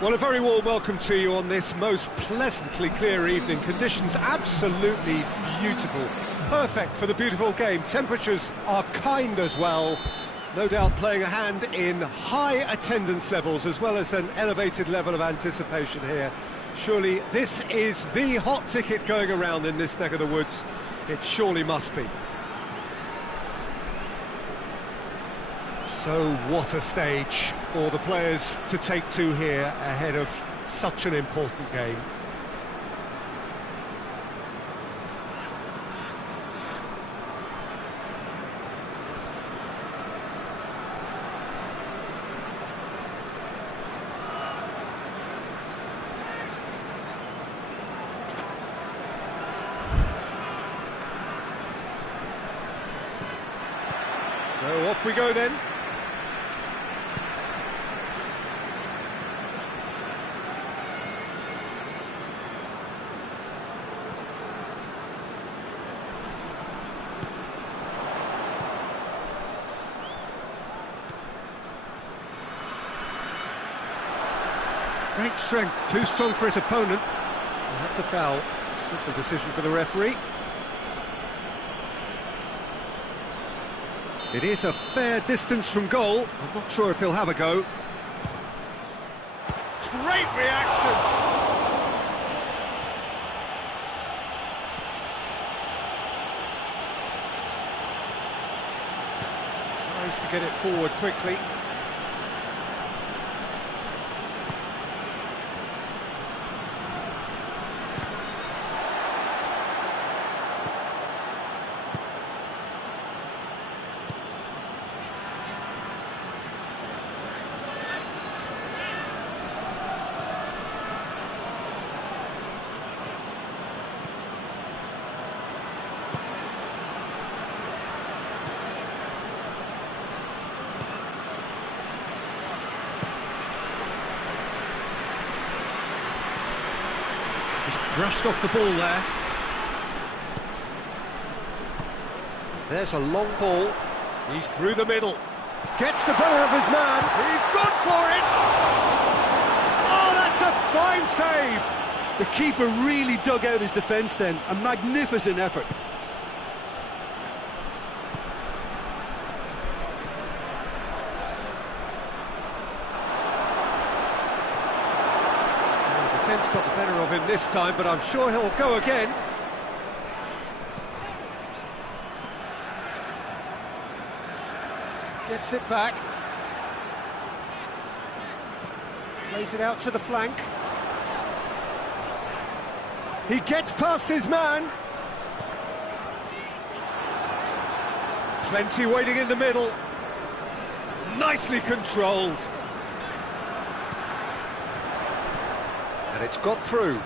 Well, a very warm welcome to you on this most pleasantly clear evening. Conditions absolutely beautiful. Perfect for the beautiful game. Temperatures are kind as well. No doubt playing a hand in high attendance levels as well as an elevated level of anticipation here. Surely this is the hot ticket going around in this neck of the woods. It surely must be. So what a stage for the players to take to here ahead of such an important game. So off we go then. Great strength, too strong for his opponent. And that's a foul. Simple decision for the referee. It is a fair distance from goal. I'm not sure if he'll have a go. Great reaction! Tries to get it forward quickly. Brushed off the ball there. There's a long ball. He's through the middle. Gets the better of his man. He's gone for it! Oh, that's a fine save! The keeper really dug out his defence then. A magnificent effort. Defence got the better of him this time, but I'm sure he'll go again. Gets it back. Plays it out to the flank. He gets past his man. Plenty waiting in the middle. Nicely controlled. And it's got through.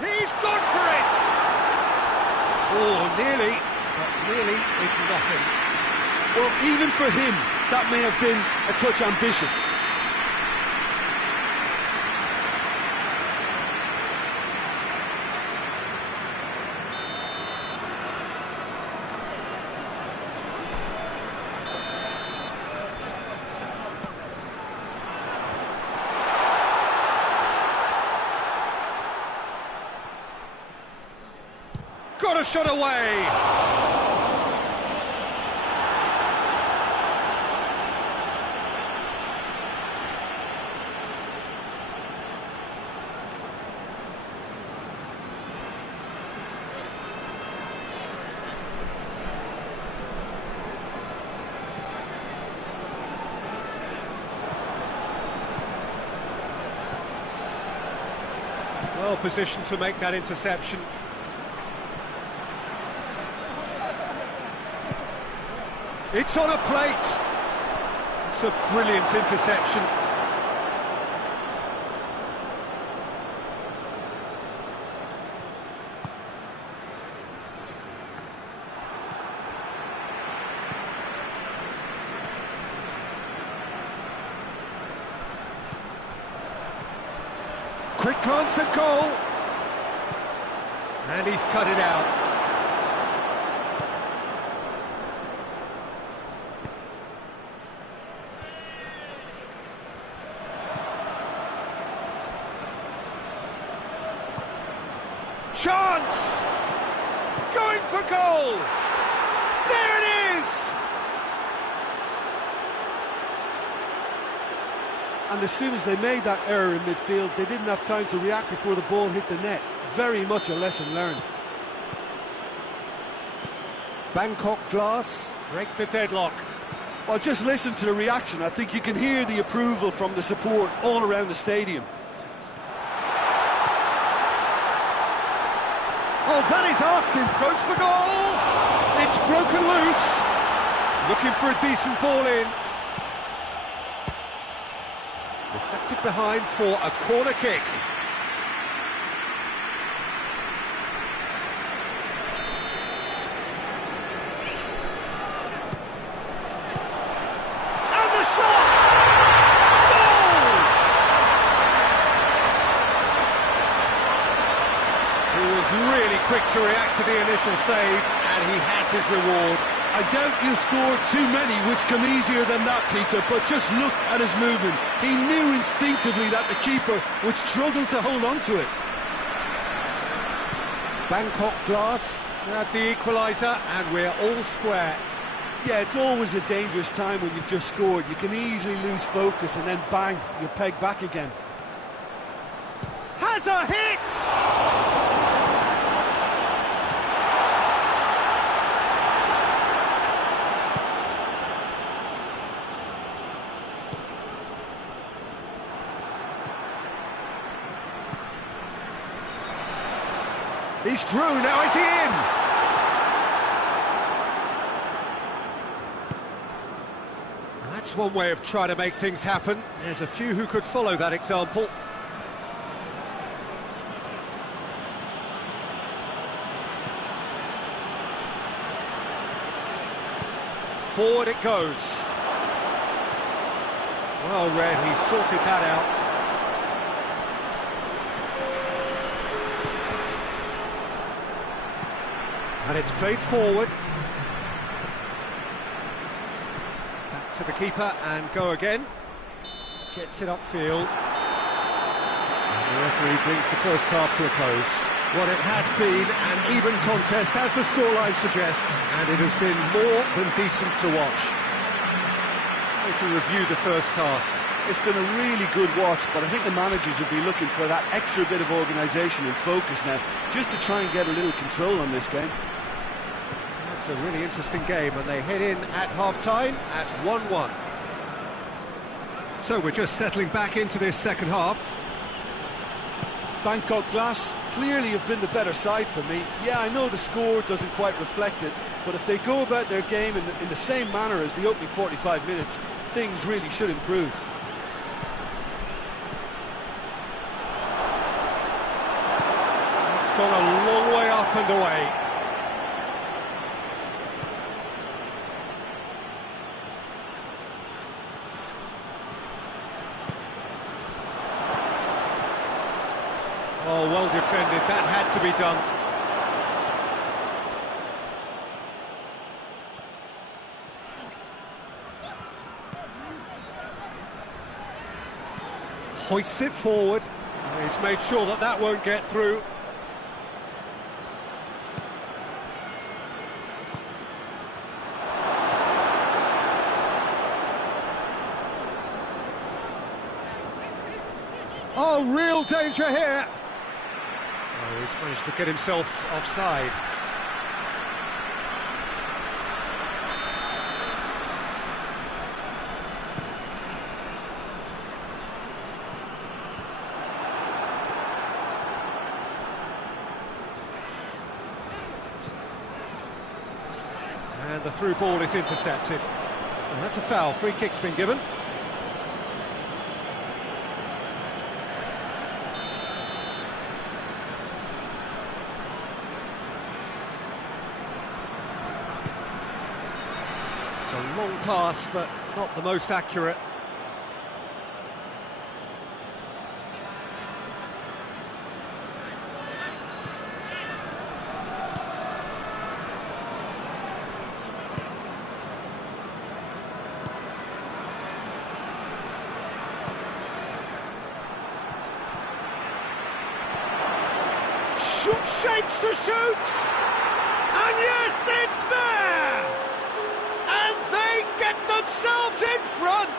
He's gone for it! Oh, nearly, but nearly is nothing. Well, even for him, that may have been a touch ambitious. Got a shot away! Well positioned to make that interception. It's on a plate. It's a brilliant interception. Quick glance at goal. And he's cut it out. for goal! There it is! And as soon as they made that error in midfield, they didn't have time to react before the ball hit the net. Very much a lesson learned. Bangkok Glass break the deadlock. Well, just listen to the reaction. I think you can hear the approval from the support all around the stadium. Oh, that is asking. Goes for goal. It's broken loose. Looking for a decent ball in. Deflected behind for a corner kick. And the shot! Goal! He was really quick to react to the initial save, and he has his reward. I doubt he'll score too many, which come easier than that, Peter, but just look at his movement. He knew instinctively that the keeper would struggle to hold on to it. Bangkok Glass grabbed the equaliser, and we're all square. Yeah, it's always a dangerous time when you've just scored. You can easily lose focus and then bang, you're pegged back again. Has a hit! He's through, now is he in? That's one way of trying to make things happen. There's a few who could follow that example. Forward it goes. Well read, he sorted that out. And it's played forward. Back to the keeper and go again. Gets it upfield. And the referee brings the first half to a close. What it has been an even contest, as the scoreline suggests, and it has been more than decent to watch. To review the first half. It's been a really good watch, but I think the managers will be looking for that extra bit of organisation and focus now, just to try and get a little control on this game. It's a really interesting game, and they head in at half-time at 1-1. So we're just settling back into this second half. Bangkok Glass clearly have been the better side for me. Yeah, I know the score doesn't quite reflect it, but if they go about their game in the same manner as the opening 45 minutes, things really should improve. It's gone a long way up and away. Oh, well defended, that had to be done. Hoists it forward. He's made sure that that won't get through. Oh, real danger here. Oh, he's managed to get himself offside. And the through ball is intercepted. And that's a foul. Free kick's been given. It's a long pass, but not the most accurate. Shapes to shoot! And yes! It's there! And they get themselves in front!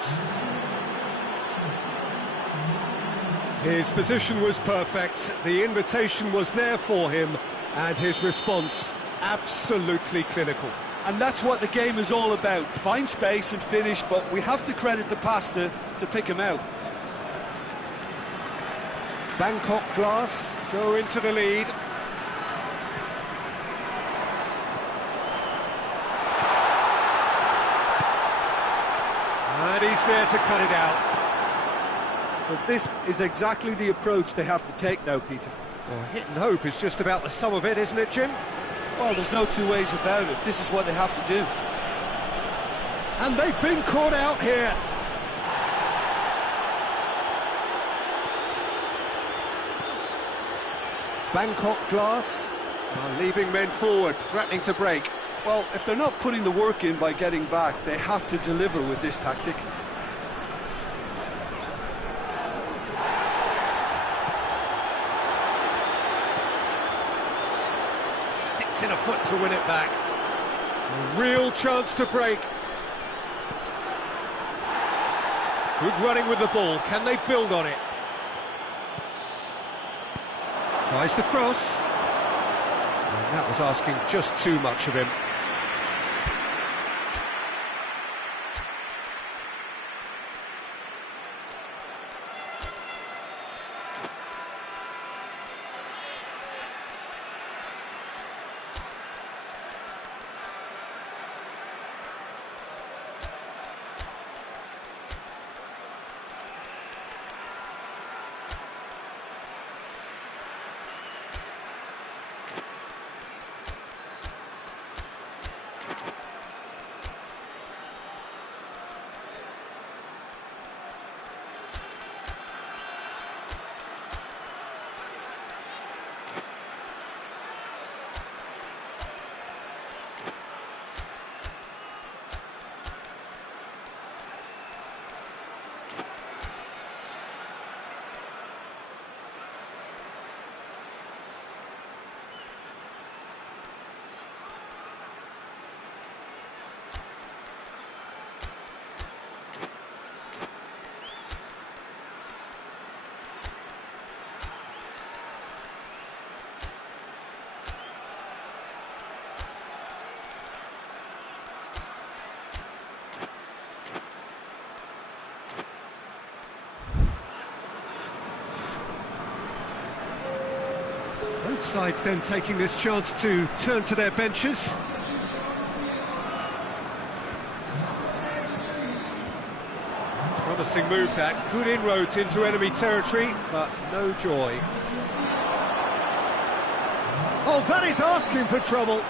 His position was perfect, the invitation was there for him, and his response absolutely clinical. And that's what the game is all about. Find space and finish, but we have to credit the passer to pick him out. Bangkok Glass go into the lead. And he's there to cut it out. But this is exactly the approach they have to take now, Peter. Well, hit and hope is just about the sum of it, isn't it, Jim? Well, there's no two ways about it. This is what they have to do. And they've been caught out here. Bangkok Glass are leaving men forward, threatening to break. Well, if they're not putting the work in by getting back, they have to deliver with this tactic. Sticks in a foot to win it back. A real chance to break. Good running with the ball. Can they build on it? Tries the cross. And that was asking just too much of him. Both sides then taking this chance to turn to their benches. Promising move that, good inroads into enemy territory, but no joy. Oh, that is asking for trouble.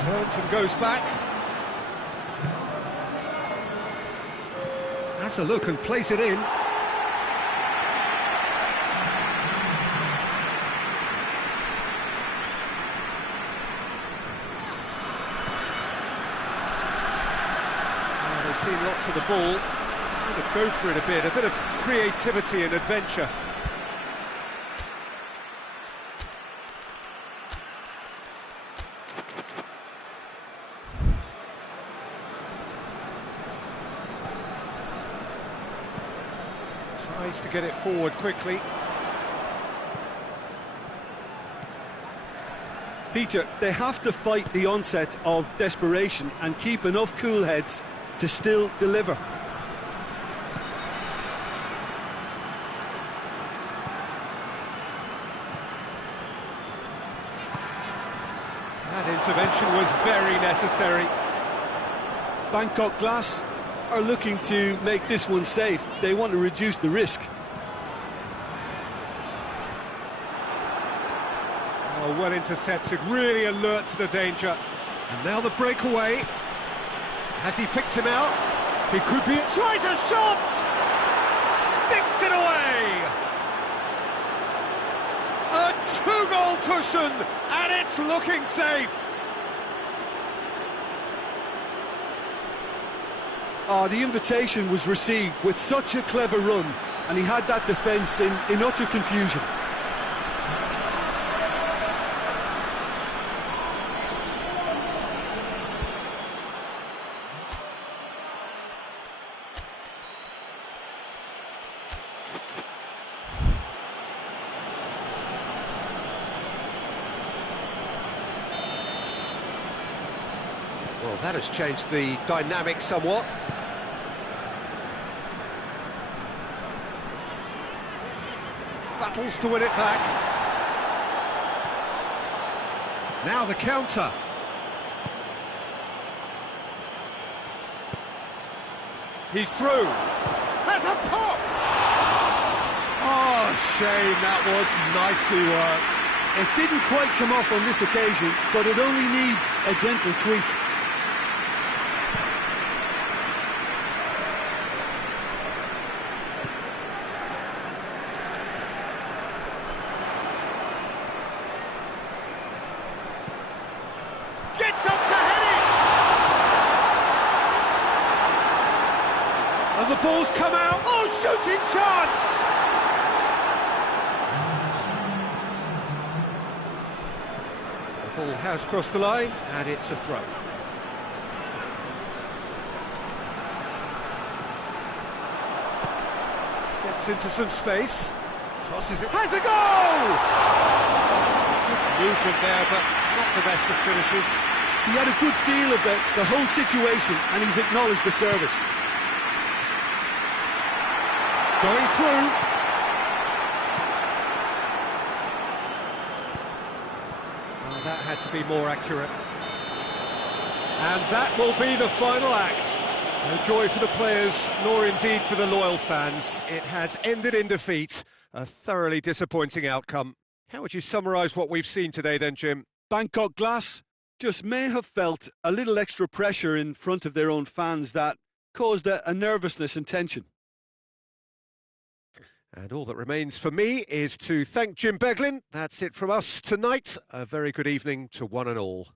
Turns and goes back. Has a look and plays it in. They've seen lots of the ball. Time to go for it a bit of creativity and adventure. Tries to get it forward quickly. Peter, they have to fight the onset of desperation and keep enough cool heads to still deliver. That intervention was very necessary. Bangkok Glass are looking to make this one safe. They want to reduce the risk. Oh, well intercepted, really alert to the danger. And now the breakaway. Has he picked him out? He could be... Tries a shot! Sticks it away! A two-goal cushion, and it's looking safe. The invitation was received with such a clever run, and he had that defence in utter confusion. Well, that has changed the dynamic somewhat. Battles to win it back. Now the counter. He's through. There's a pop! Oh, shame, that was nicely worked. It didn't quite come off on this occasion, but it only needs a gentle tweak. Gets up to head it! And the ball's come out. Oh, shooting chance! The ball has crossed the line, and it's a throw. Gets into some space. Crosses it. Has a goal! Good movement there, but not the best of finishes. He had a good feel of the whole situation, and he's acknowledged the service. Going through. Oh, that had to be more accurate. And that will be the final act. No joy for the players, nor indeed for the loyal fans. It has ended in defeat. A thoroughly disappointing outcome. How would you summarise what we've seen today then, Jim? Bangkok Glass just may have felt a little extra pressure in front of their own fans that caused a nervousness and tension. And all that remains for me is to thank Jim Beglin. That's it from us tonight. A very good evening to one and all.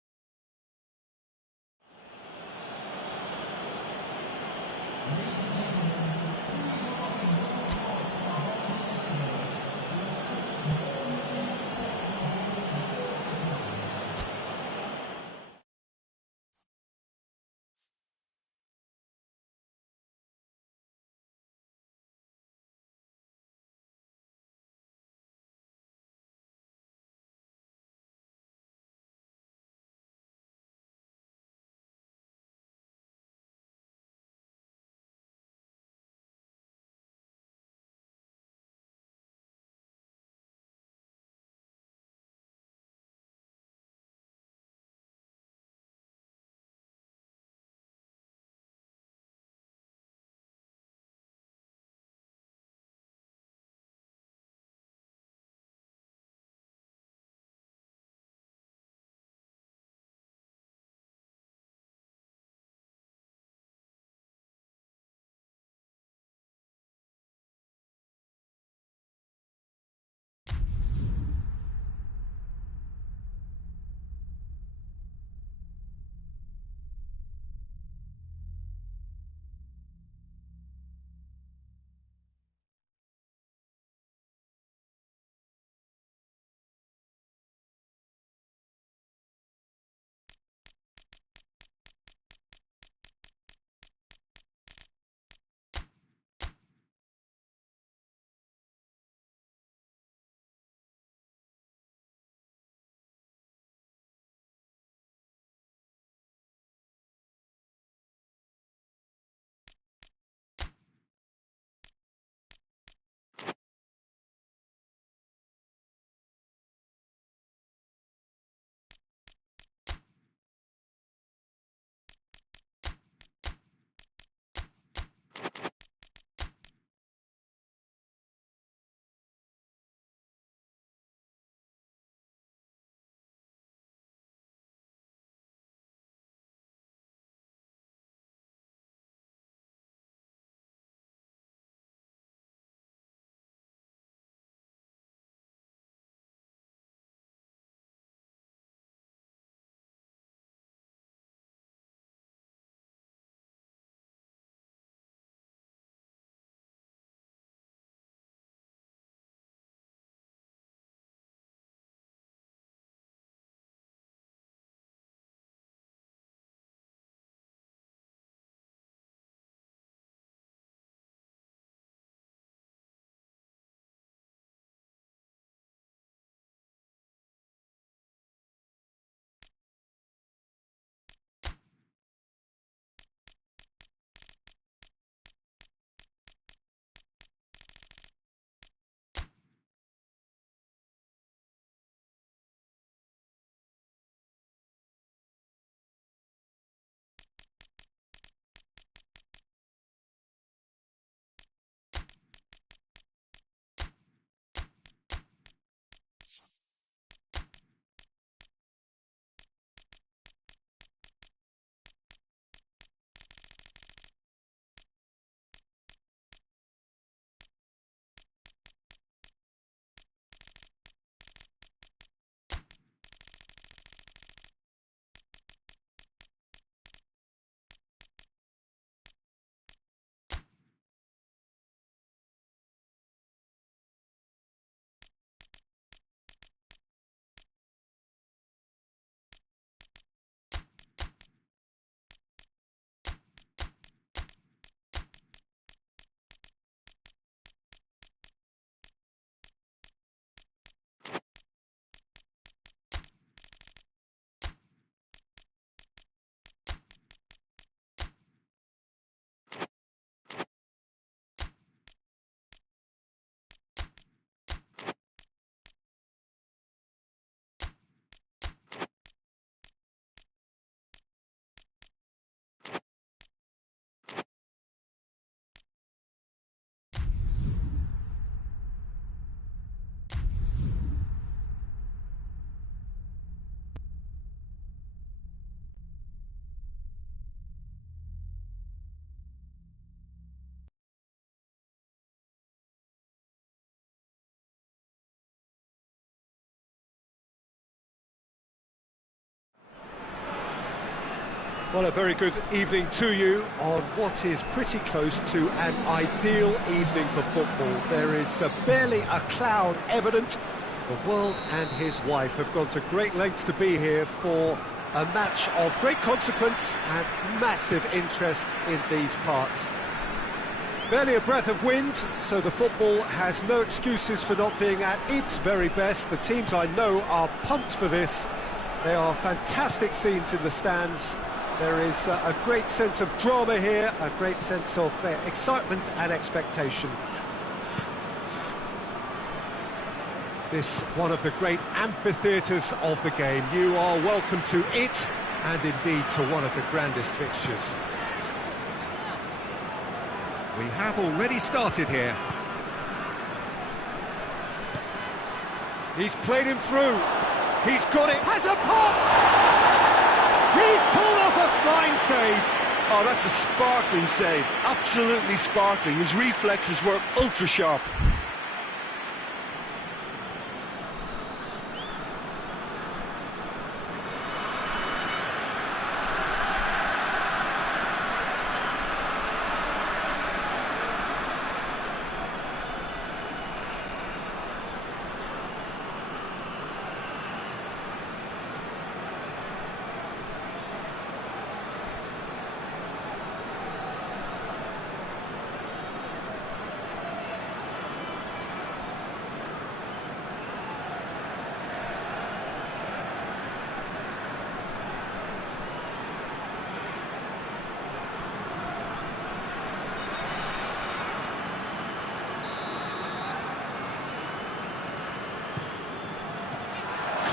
Well, a very good evening to you on what is pretty close to an ideal evening for football. There is barely a cloud evident. The world and his wife have gone to great lengths to be here for a match of great consequence and massive interest in these parts. Barely a breath of wind, so the football has no excuses for not being at its very best. The teams I know are pumped for this. They are fantastic scenes in the stands. There is a great sense of drama here, a great sense of excitement and expectation. This one of the great amphitheatres of the game. You are welcome to it, and indeed to one of the grandest fixtures. We have already started here. He's played him through. He's got it. Has a pop! He's pulled off a fine save. Oh, that's a sparkling save. Absolutely sparkling. His reflexes were ultra sharp.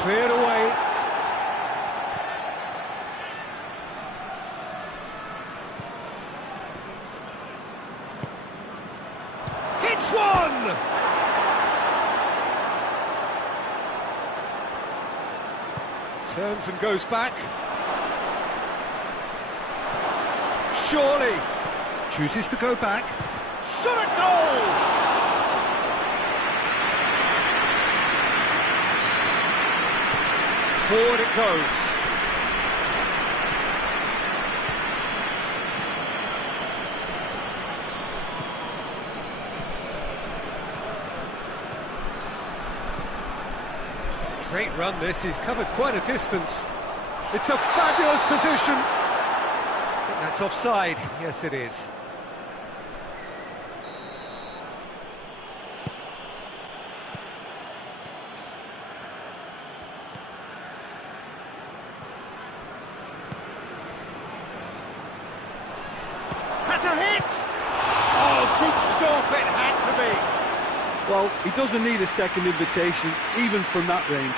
Cleared away. Hits one! Turns and goes back. Surely. Chooses to go back. Shot a goal! Forward it goes. Great run this, he's covered quite a distance. It's a fabulous position. I think that's offside. Yes, it is. Well, he doesn't need a second invitation, even from that range.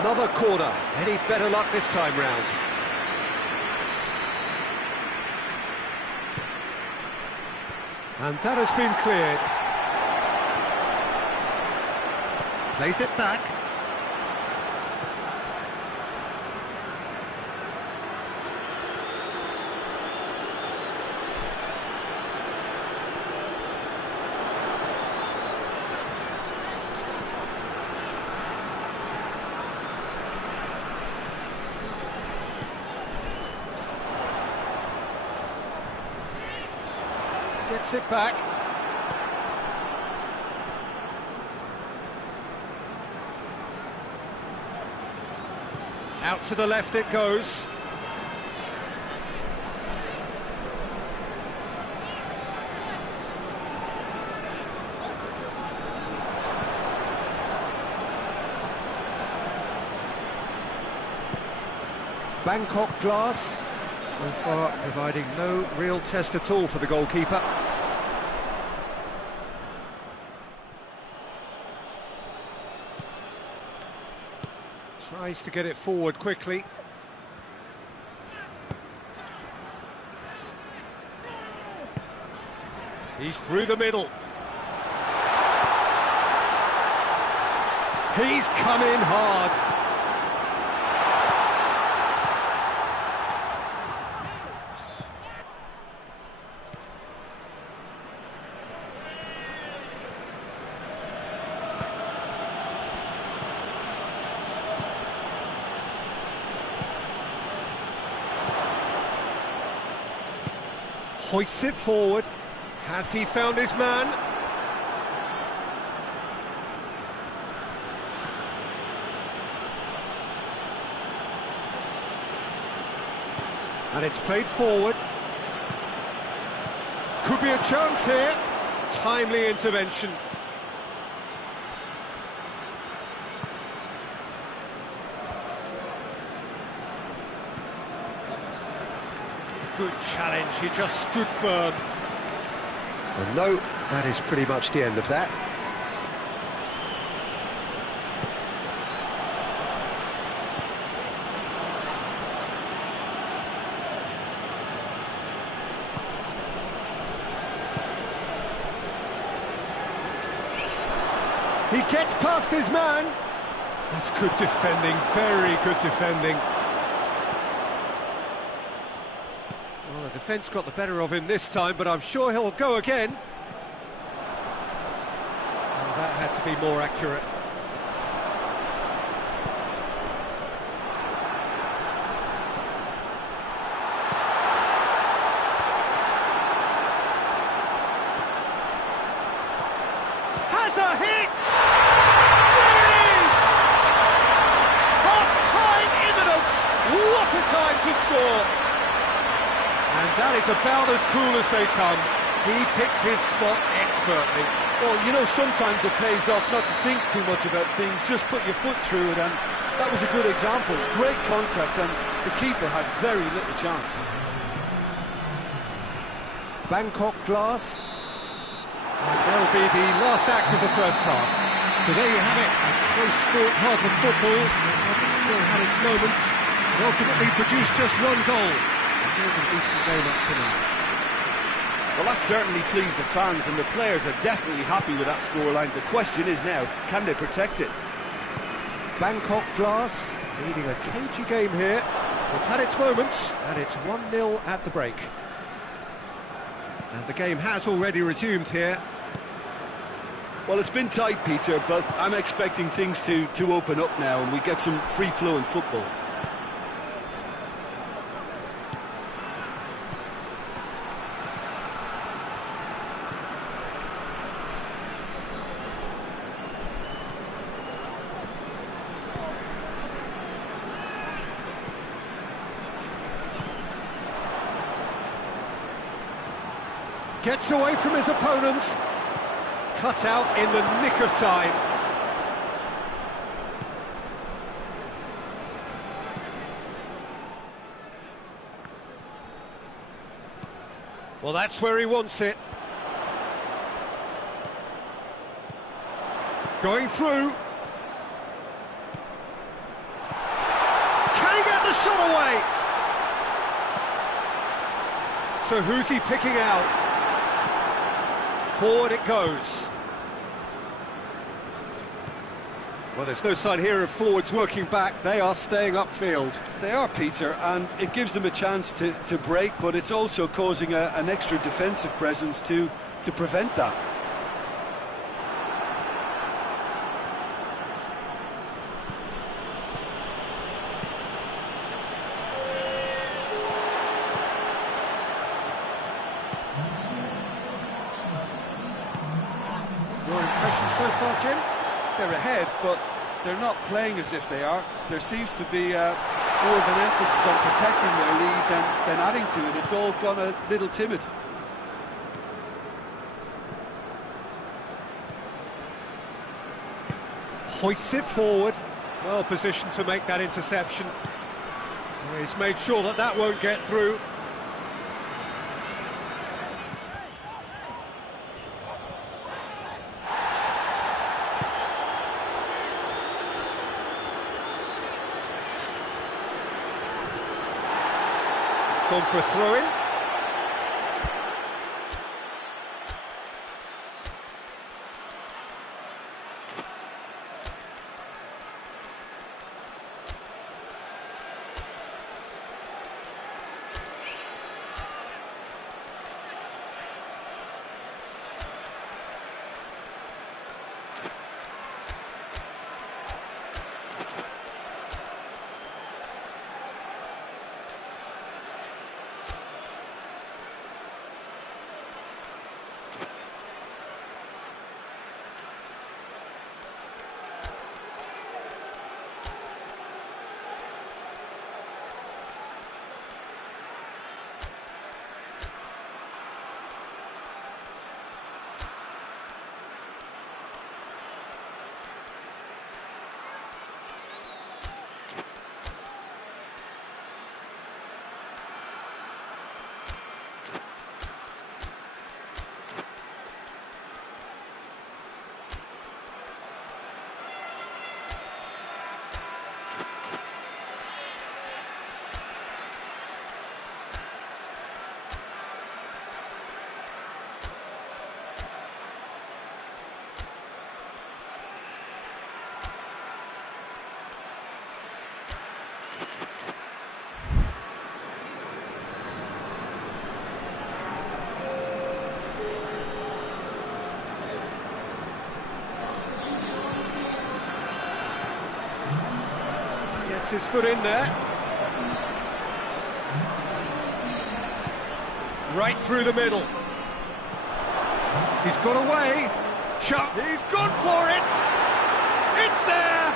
Another corner. Any better luck this time round? And that has been cleared. Plays it back. Gets it back. Out to the left it goes. Bangkok glass. So far, providing no real test at all for the goalkeeper. Tries to get it forward quickly. He's through the middle. He's come in hard. Hoists it forward. Has he found his man? And it's played forward. Could be a chance here. Timely intervention. Good challenge, he just stood firm. And no, that is pretty much the end of that. He gets past his man. That's good defending, very good defending. Well, the defence got the better of him this time, but I'm sure he'll go again. Well, that had to be more accurate. Has a hit! There it is! Half-time imminent! What a time to score! And that is about as cool as they come. He picked his spot expertly. Well, you know, sometimes it pays off not to think too much about things, just put your foot through it, and that was a good example. Great contact, and the keeper had very little chance. Bangkok glass. And that'll be the last act of the first half. So there you have it, a close sport, hard with football. Still had its moments, and ultimately produced just one goal. A decent game up to now. Well, that certainly pleased the fans, and the players are definitely happy with that scoreline. The question is now, can they protect it? Bangkok glass leading a cagey game here. It's had its moments, and it's 1-0 at the break. And the game has already resumed here. Well, it's been tight, Peter, but I'm expecting things to open up now, and we get some free-flowing football. Gets away from his opponents. Cut out in the nick of time. Well, that's where he wants it. Going through. Can he get the shot away? So who's he picking out? Forward it goes. Well, there's no sign here of forwards working back. They are staying upfield. They are, Peter, and it gives them a chance to break, but it's also causing an extra defensive presence to prevent that. Your impression so far, Jim? They're ahead, but they're not playing as if they are. There seems to be more of an emphasis on protecting their lead than adding to it. It's all gone a little timid. Hoists it forward. Well positioned to make that interception. He's made sure that that won't get through. Gone for a throw-in. Gets his foot in there. Right through the middle. He's got away. Shot. He's gone for it. It's there.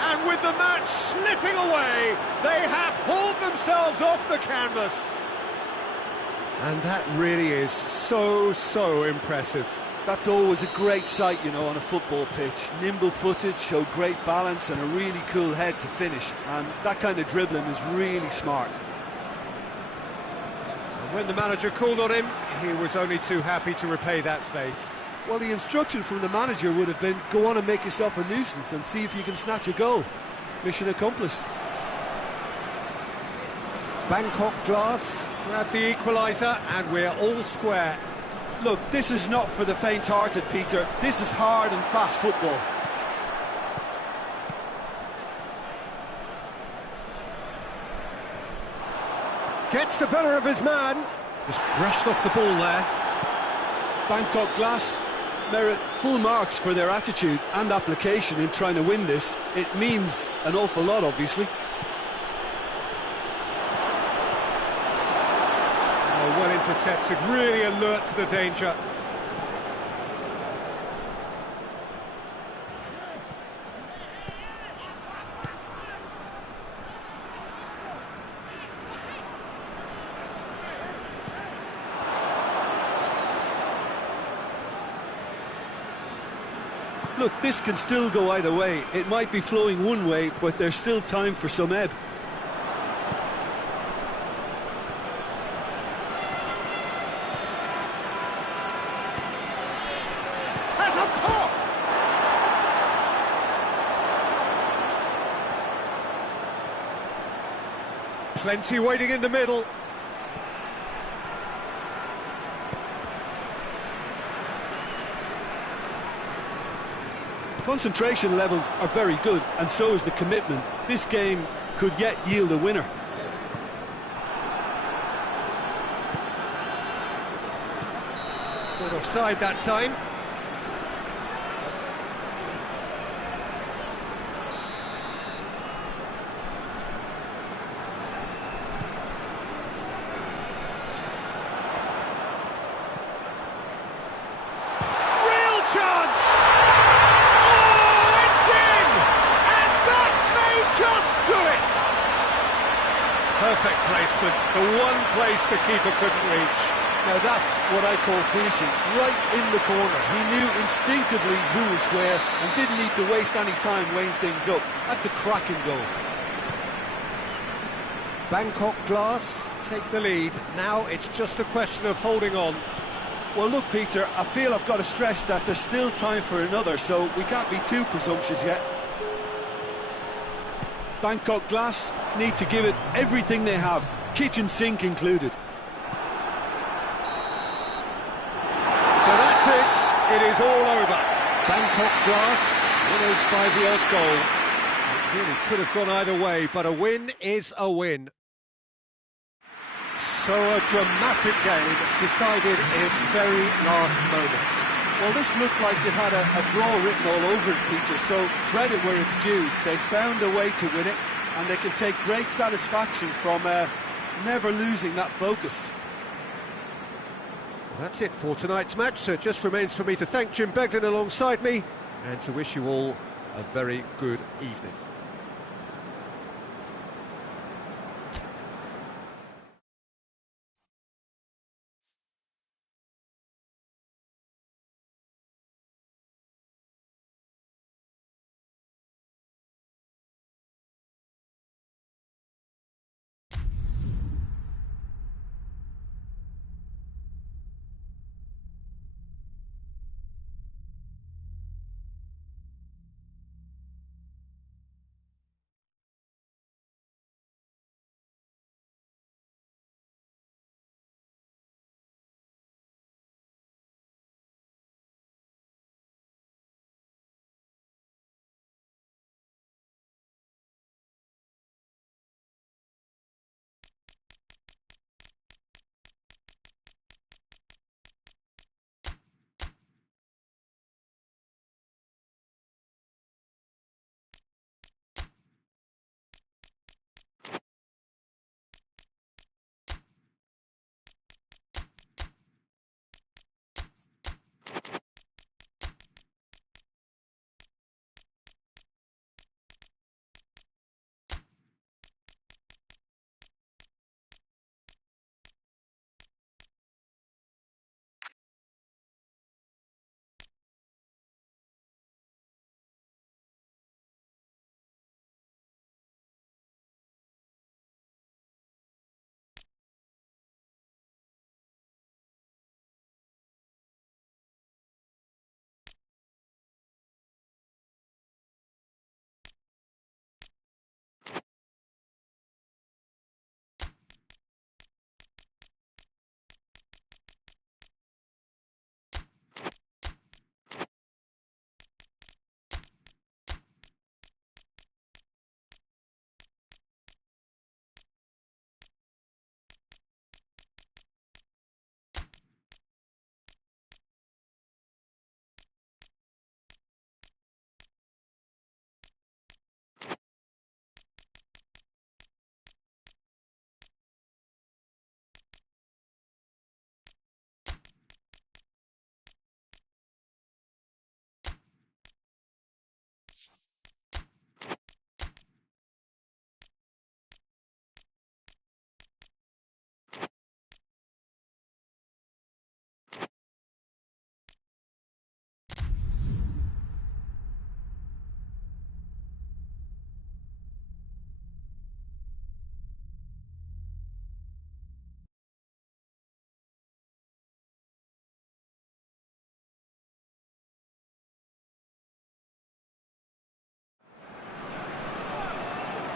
And with the match slipping away, they have hauled themselves off the canvas. And that really is so impressive. That's always a great sight, you know, on a football pitch. Nimble-footed, showed great balance and a really cool head to finish. And that kind of dribbling is really smart. And when the manager called on him, he was only too happy to repay that faith. Well, the instruction from the manager would have been, go on and make yourself a nuisance and see if you can snatch a goal. Mission accomplished. Bangkok Glass grabbed the equaliser and we're all square. Look, this is not for the faint-hearted, Peter. This is hard and fast football. Gets the better of his man. Just brushed off the ball there. Bangkok Glass merit full marks for their attitude and application in trying to win this. It means an awful lot, obviously. Oh, well intercepted, really alert to the danger. Look, this can still go either way. It might be flowing one way, but there's still time for some ebb. Has a pop! Plenty waiting in the middle. Concentration levels are very good, and so is the commitment. This game could yet yield a winner. Caught offside that time. Real chance! Perfect placement, the one place the keeper couldn't reach. Now that's what I call finishing, right in the corner. He knew instinctively who was where and didn't need to waste any time weighing things up. That's a cracking goal. Bangkok Glass take the lead. Now it's just a question of holding on. Well, look, Peter, I feel I've got to stress that there's still time for another, so we can't be too presumptuous yet. Bangkok Glass need to give it everything they have, kitchen sink included. So that's it. It is all over. Bangkok Glass winners by the odd goal. It really could have gone either way, but a win is a win. So a dramatic game decided in its very last moments. Well, this looked like it had a draw written all over it, Peter, so credit where it's due. They found a way to win it, and they can take great satisfaction from never losing that focus. That's it for tonight's match, so it just remains for me to thank Jim Beglin alongside me and to wish you all a very good evening.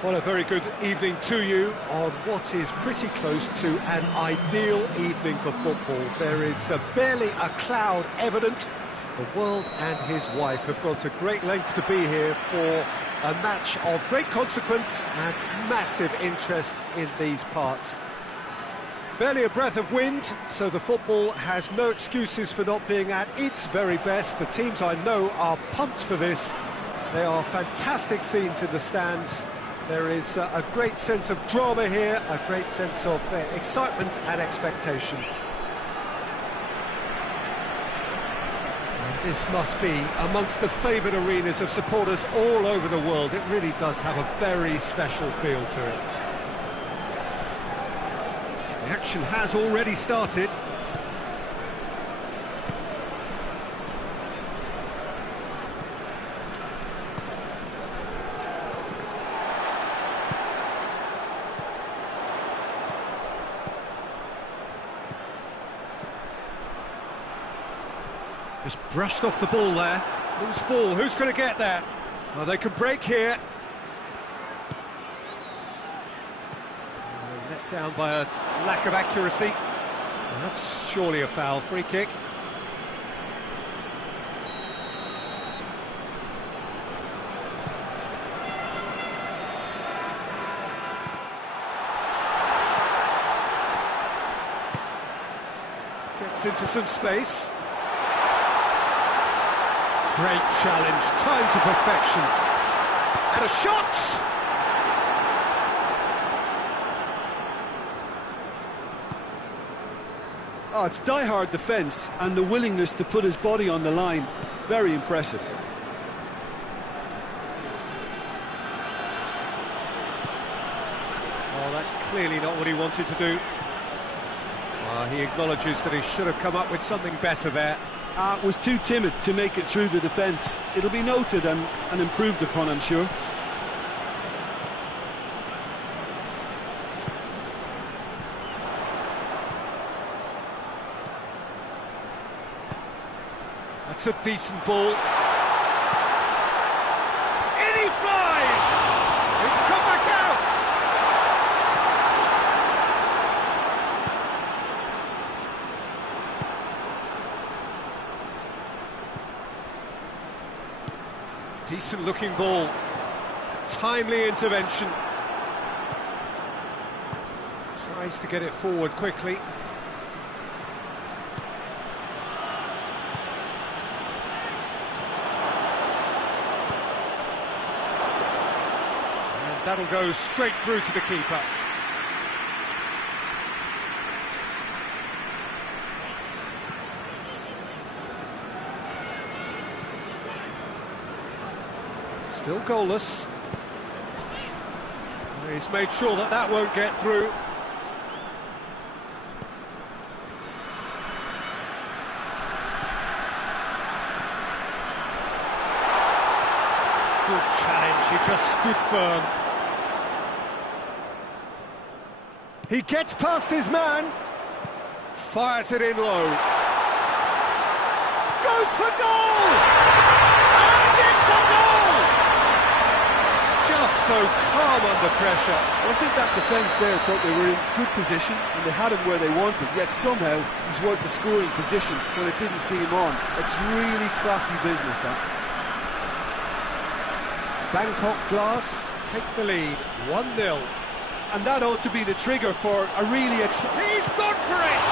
Well, a very good evening to you on what is pretty close to an ideal evening for football. There is barely a cloud evident. The world and his wife have gone to great lengths to be here for a match of great consequence and massive interest in these parts. Barely a breath of wind, so the football has no excuses for not being at its very best. The teams I know are pumped for this. There are fantastic scenes in the stands. There is a great sense of drama here, a great sense of excitement and expectation. And this must be amongst the favoured arenas of supporters all over the world. It really does have a very special feel to it. The action has already started. Just brushed off the ball there. Loose ball, who's going to get there? Well, they can break here. Let down by a lack of accuracy. Well, that's surely a foul. Free kick. Gets into some space. Great challenge, time to perfection. And a shot! Oh, it's die-hard defence and the willingness to put his body on the line. Very impressive. Well, that's clearly not what he wanted to do. He acknowledges that he should have come up with something better there. Was too timid to make it through the defence. It'll be noted and improved upon, I'm sure. That's a decent ball. In he flies! It's come back out! Decent looking ball. Timely intervention. Tries to get it forward quickly. And that'll go straight through to the keeper. Still goalless. He's made sure that that won't get through. Good challenge, he just stood firm. He gets past his man. Fires it in low. Goes for goal! And it's a goal! Just so calm under pressure. I think that defence there thought they were in good position and they had him where they wanted, yet somehow he's worked the scoring position when it didn't see him on. It's really crafty business, that. Bangkok Glass take the lead, 1-0. And that ought to be the trigger for a really He's gone for it!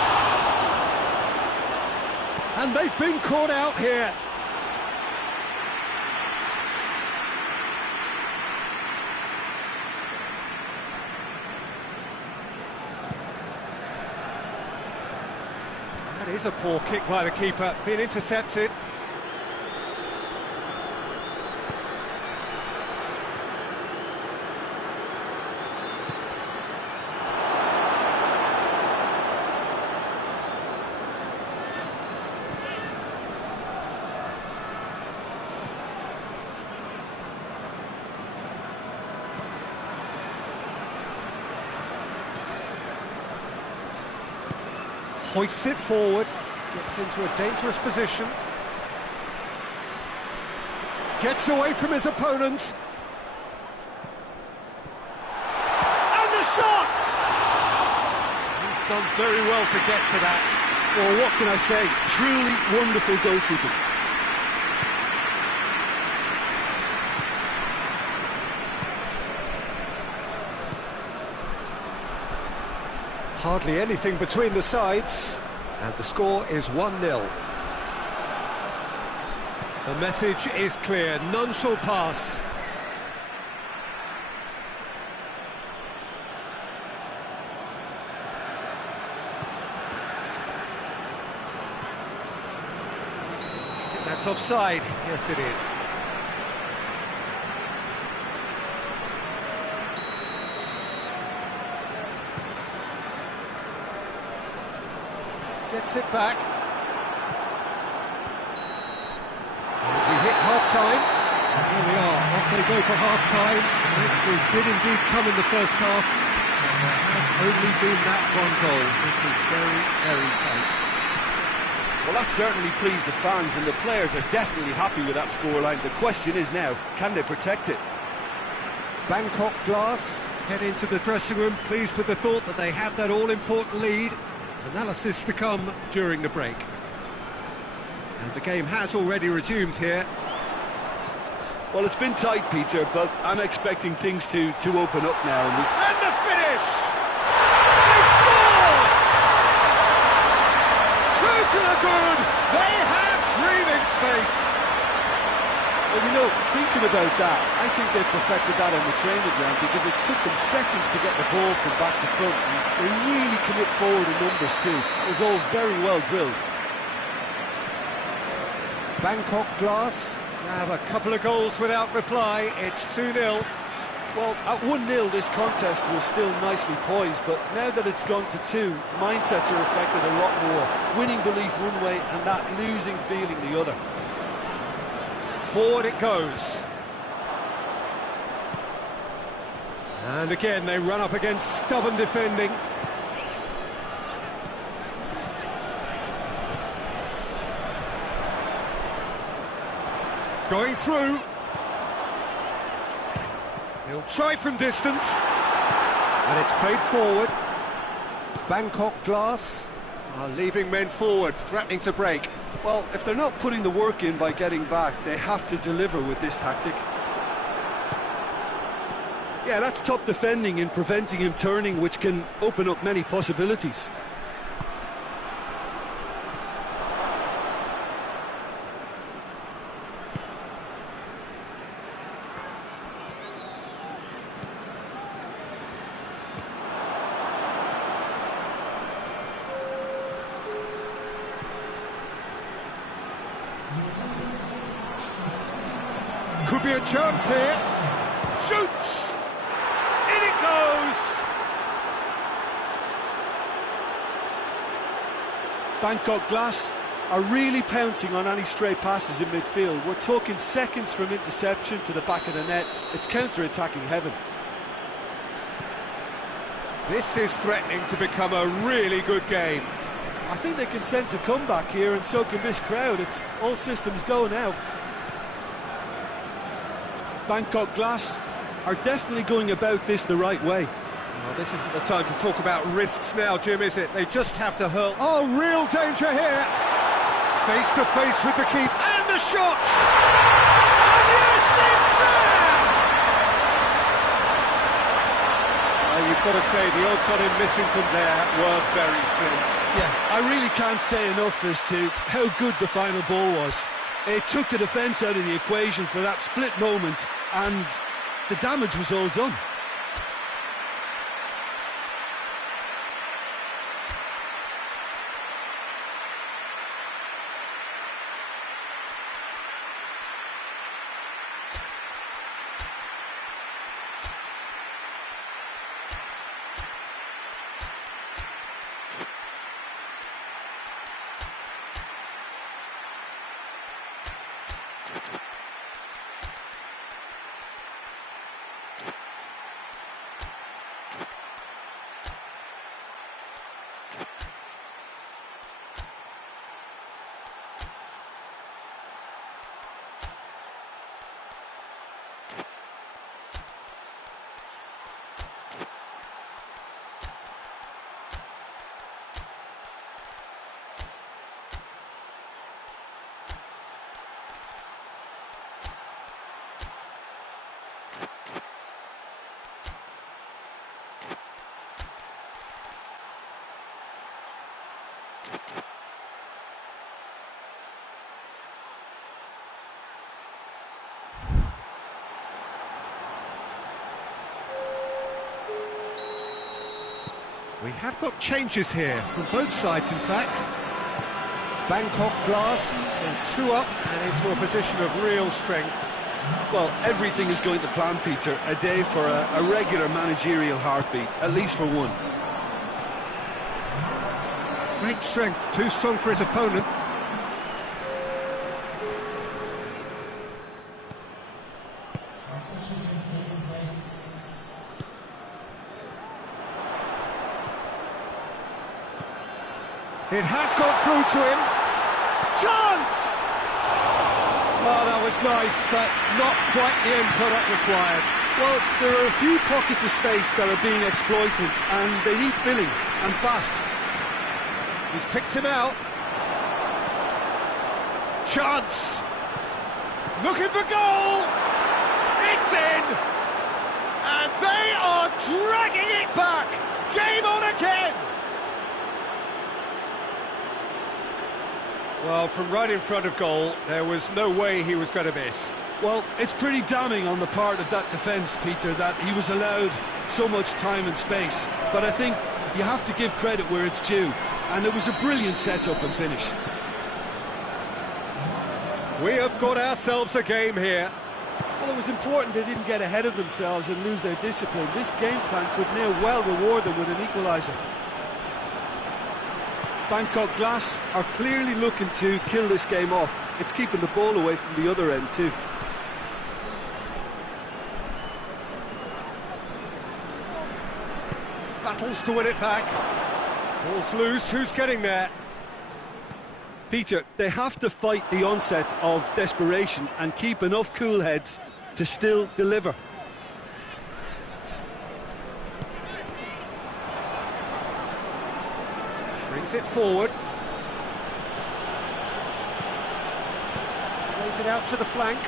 And they've been caught out here. That is a poor kick by the keeper, being intercepted. Hoists it forward, gets into a dangerous position. Gets away from his opponents. done very well to get to that. Well, what can I say? Truly wonderful goalkeeping. Hardly anything between the sides, and the score is 1-0. The message is clear, none shall pass. That's offside, yes it is. Gets it back. We hit half-time. Here we are, off they go for half-time. It did indeed come in the first half. There has only been that one goal. This was very, very tight. Well, that certainly pleased the fans, and the players are definitely happy with that scoreline. The question is now, can they protect it? Bangkok Glass head into the dressing room, pleased with the thought that they have that all-important lead. Analysis to come during the break. And the game has already resumed here. Well, it's been tight, Peter, but I'm expecting things to open up now. And the finish! They've scored! Two to the good! They have breathing space! Well, you know, thinking about that, I think they perfected that on the training ground because it took them seconds to get the ball from back to front. And they really commit forward in numbers too. It was all very well drilled. Bangkok Glass have a couple of goals without reply. It's 2-0. Well, at 1-0 this contest was still nicely poised, but now that it's gone to 2, mindsets are affected a lot more. Winning belief one way and that losing feeling the other. Forward it goes. And again they run up against stubborn defending. Going through. He'll try from distance. And it's played forward. Bangkok Glass are leaving men forward, threatening to break. Well, if they're not putting the work in by getting back, they have to deliver with this tactic. Yeah, that's top defending and preventing him turning, which can open up many possibilities. Could be a chance here. Shoots! In it goes! Bangkok Glass are really pouncing on any stray passes in midfield. We're talking seconds from interception to the back of the net. It's counter-attacking heaven. This is threatening to become a really good game. I think they can sense a comeback here, and so can this crowd. It's all systems go now. Bangkok Glass are definitely going about this the right way. Well, this isn't the time to talk about risks now, Jim, is it? They just have to hurl. Oh, real danger here! Face to face with the keeper. And the shot! And yes, it's there! Well, you've got to say, the odds on him missing from there were very slim. Yeah, I really can't say enough as to how good the final ball was. It took the defence out of the equation for that split moment, and the damage was all done. We have got changes here, from both sides in fact. Bangkok Glass, in 2 up and into a position of real strength. Well, everything is going to plan, Peter. A day for a regular managerial heartbeat, at least for one. Great strength, too strong for his opponent. It has got through to him. Chance! Oh, that was nice, but not quite the end product required. Well, there are a few pockets of space that are being exploited, and they need filling, and fast. He's picked him out. Chance! Looking for goal! It's in! And they are dragging it back! Game on again! Well, from right in front of goal, there was no way he was going to miss. Well, it's pretty damning on the part of that defence, Peter, that he was allowed so much time and space. But I think you have to give credit where it's due, and it was a brilliant set-up and finish. We have got ourselves a game here. Well, it was important they didn't get ahead of themselves and lose their discipline. This game plan could near well reward them with an equaliser. Bangkok Glass are clearly looking to kill this game off. It's keeping the ball away from the other end too. Battles to win it back. Ball's loose, who's getting there? Peter, they have to fight the onset of desperation and keep enough cool heads to still deliver. Brings it forward. Plays it out to the flank.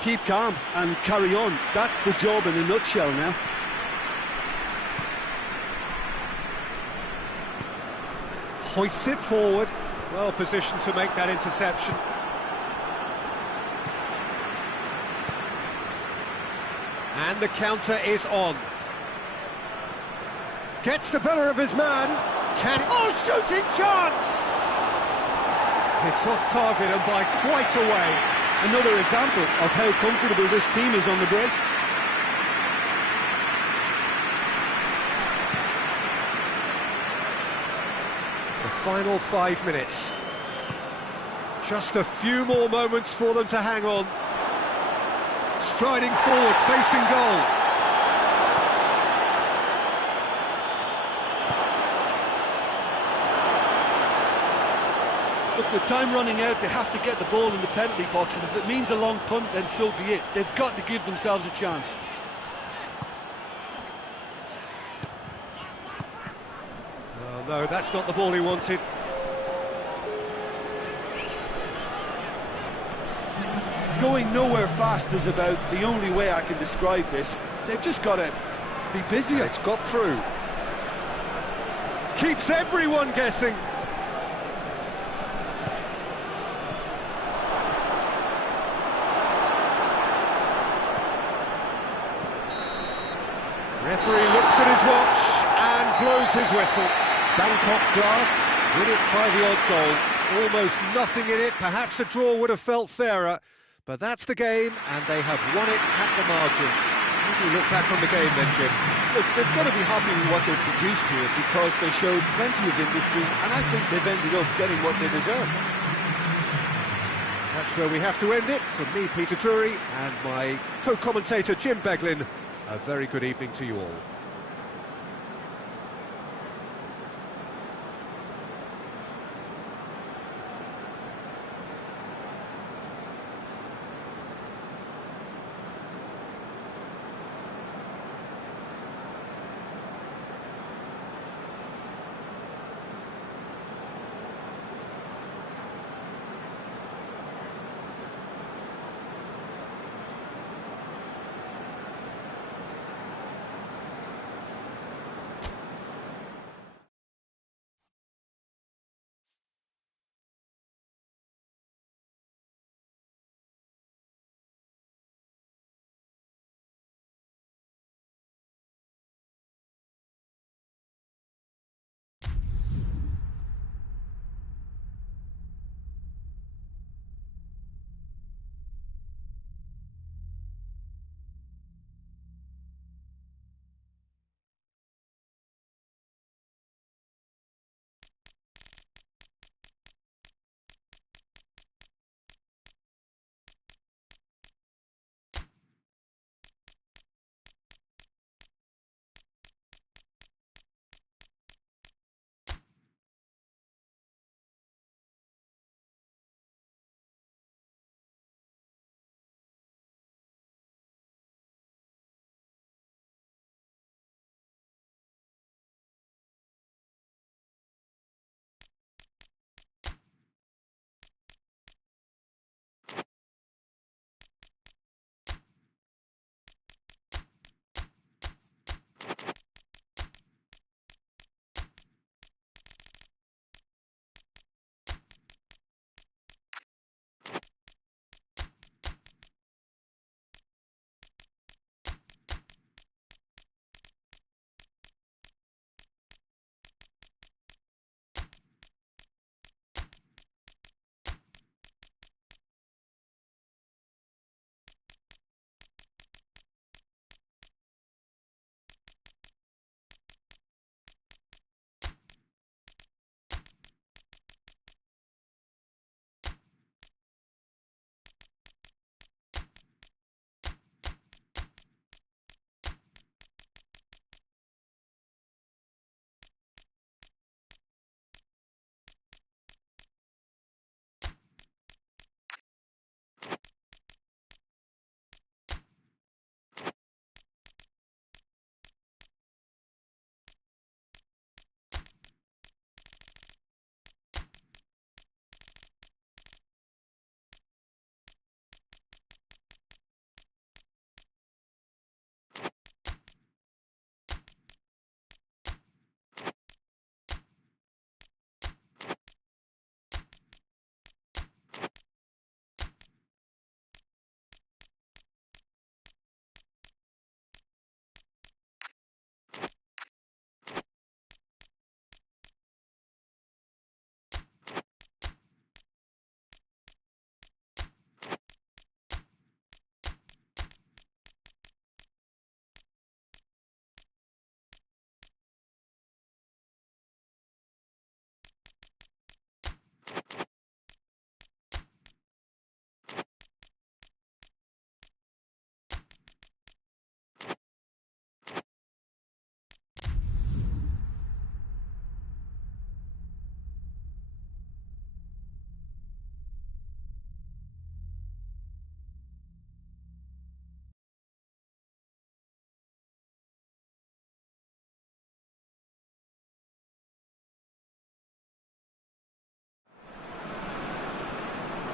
Keep calm and carry on. That's the job in a nutshell now. Hoists it forward. Well positioned to make that interception. And the counter is on. Gets the better of his man. Oh, shooting chance! Hits off target and by quite a way. Another example of how comfortable this team is on the break. The final 5 minutes. Just a few more moments for them to hang on. Striding forward, facing goal. Look, with time running out, they have to get the ball in the penalty box, and if it means a long punt, then so be it. They've got to give themselves a chance. Oh, no, that's not the ball he wanted. Going nowhere fast is about the only way I can describe this. They've just got to be busier. It's got through. Keeps everyone guessing. Referee looks at his watch and blows his whistle. Bangkok Glass win it by the odd goal. Almost nothing in it. Perhaps a draw would have felt fairer, but that's the game, and they have won it at the margin. How do you look back on the game then, Jim? Look, they've got to be happy with what they've produced here because they showed plenty of industry, and I think they've ended up getting what they deserve. That's where we have to end it. From me, Peter Drury, and my co-commentator, Jim Beglin. A very good evening to you all.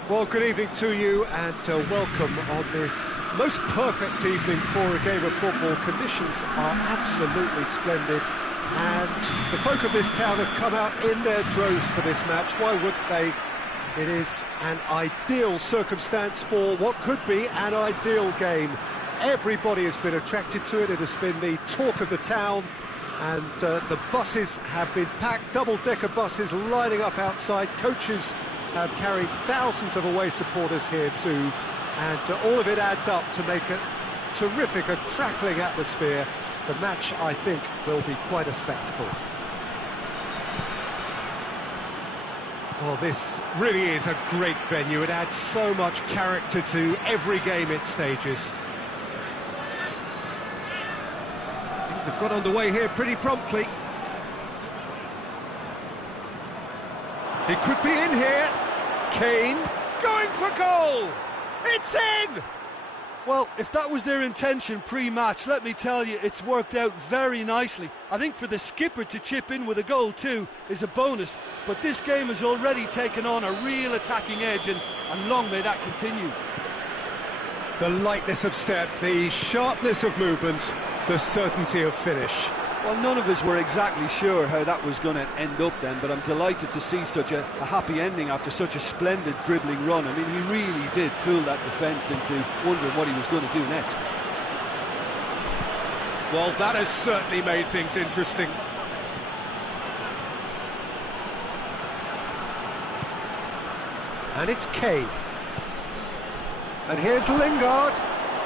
Well, good evening to you and welcome on this most perfect evening for a game of football. Conditions are absolutely splendid and the folk of this town have come out in their droves for this match. Why wouldn't they? It is an ideal circumstance for what could be an ideal game. Everybody has been attracted to it. It has been the talk of the town, and the buses have been packed, double-decker buses lining up outside. Coaches have carried thousands of away supporters here too, and all of it adds up to make a terrific, a crackling atmosphere. The match, I think, will be quite a spectacle. Well, this really is a great venue. It adds so much character to every game it stages. Things have got underway here pretty promptly. It could be in here. Kheng going for goal. It's in! Well, if that was their intention pre-match, let me tell you, it's worked out very nicely. I think for the skipper to chip in with a goal too is a bonus, but this game has already taken on a real attacking edge, and long may that continue. The lightness of step, the sharpness of movement, the certainty of finish. Well, none of us were exactly sure how that was going to end up then, but I'm delighted to see such a happy ending after such a splendid dribbling run. I mean, he really did fool that defence into wondering what he was going to do next. Well, that has certainly made things interesting. And it's Kheng. And here's Lingard.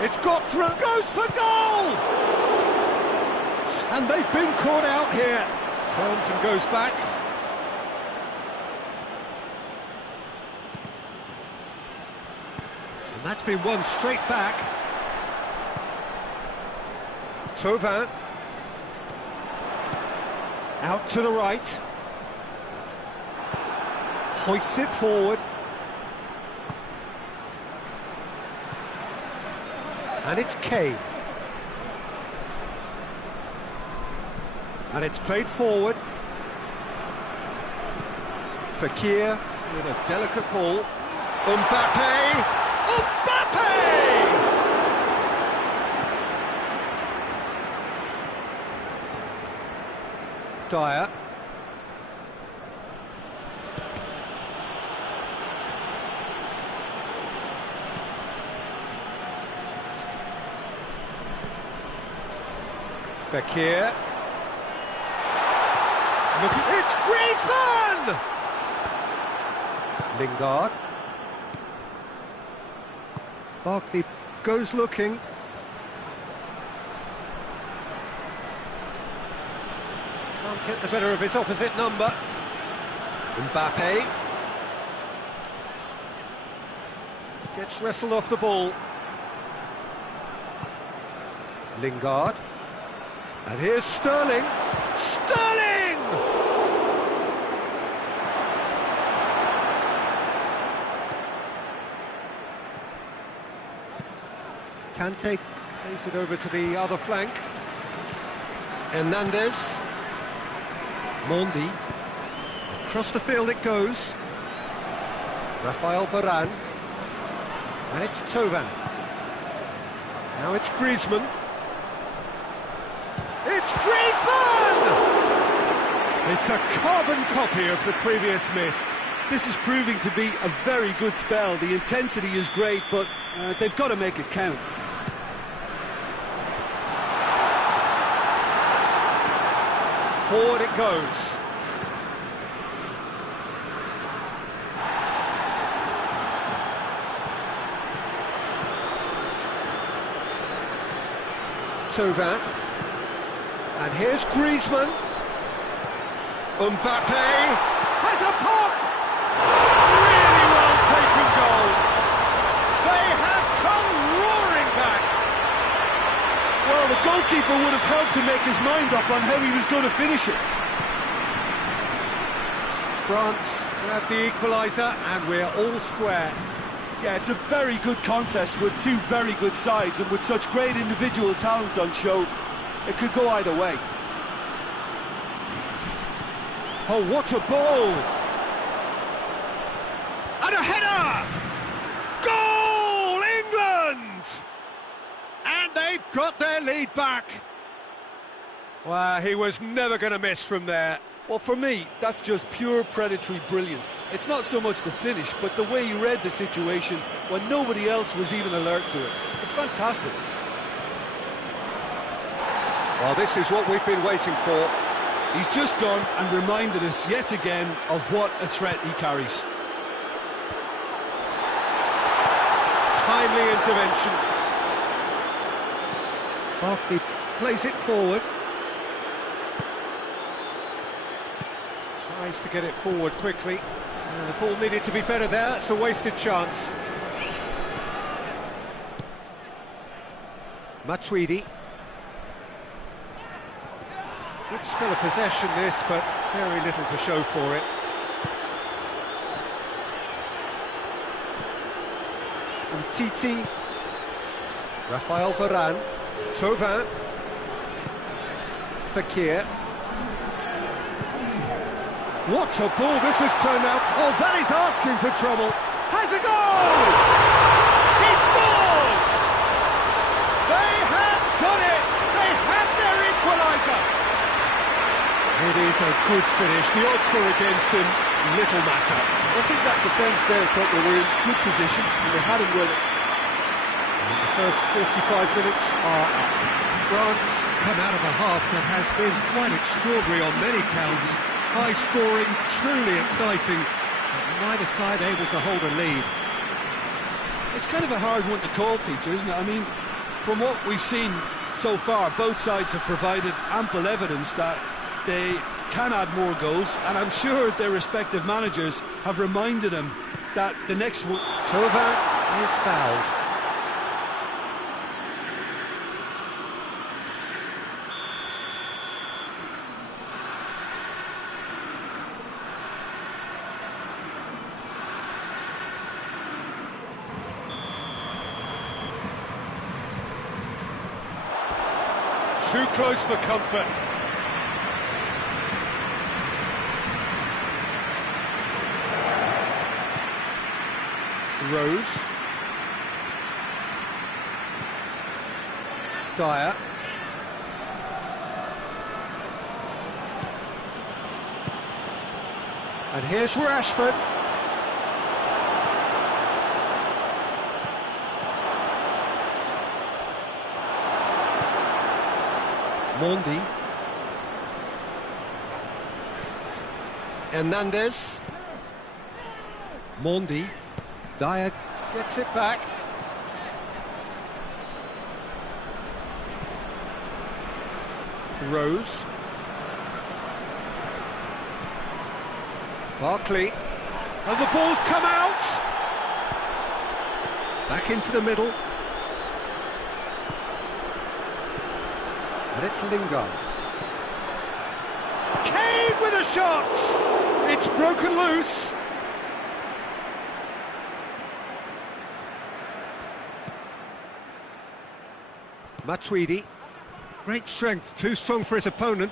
It's got through, goes for goal! And they've been caught out here. Turns and goes back. And that's been won straight back. Thauvin. Out to the right. Hoists it forward. And it's Kheng. And it's played forward. Fekir with a delicate ball. Mbappe! Mbappe! Dyer. Fekir. It's Griezmann! Lingard. Barkley goes looking. Can't get the better of his opposite number. Mbappe. Gets wrestled off the ball. Lingard. And here's Sterling. Sterling! Kante plays it over to the other flank. Hernandez. Mondi. Across the field it goes. Rafael Varane. And it's Thauvin. Now it's Griezmann. It's Griezmann! It's a carbon copy of the previous miss. This is proving to be a very good spell. The intensity is great, but they've got to make it count. Forward it goes. Thauvin. And here's Griezmann. Mbappe has a pop! Really well taken goal. They have come roaring back. Well, the goalkeeper would have helped to make his mind up on how he was going to finish it. France grab the equaliser and we're all square. Yeah, it's a very good contest with two very good sides, and with such great individual talent on show, it could go either way. Oh, what a ball! And a header! got their lead back. Wow, he was never going to miss from there. Well, for me, that's just pure predatory brilliance. It's not so much the finish, but the way he read the situation when nobody else was even alert to it. It's fantastic. Well, this is what we've been waiting for. He's just gone and reminded us yet again of what a threat he carries. Timely intervention. Barkley plays it forward. Tries to get it forward quickly. The ball needed to be better there. It's a wasted chance. Matuidi. Good spell of possession this, but very little to show for it. And Titi. Rafael Varane. Thauvin. Fekir. What a ball this has turned out. Oh, that is asking for trouble. Has a goal! He scores! They have done it! They have their equaliser! It is a good finish. The odds were against him. Little matter. I think that defence there thought they were in good position and they had him with it. And the first 45 minutes are up. France come out of a half that has been quite extraordinary on many counts. High scoring, truly exciting, but neither side able to hold a lead. It's kind of a hard one to call, Peter, isn't it? I mean, from what we've seen so far, both sides have provided ample evidence that they can add more goals, and I'm sure their respective managers have reminded them that the next one... Thauvin is fouled. Too close for comfort. Rose. Dyer. And here's Rashford. Mondi. Hernandez. Mondi. Dyer gets it back. Rose. Barkley. And the ball's come out! Back into the middle. And it's Lingard. Kane with a shot! It's broken loose. Matuidi. Great strength, too strong for his opponent.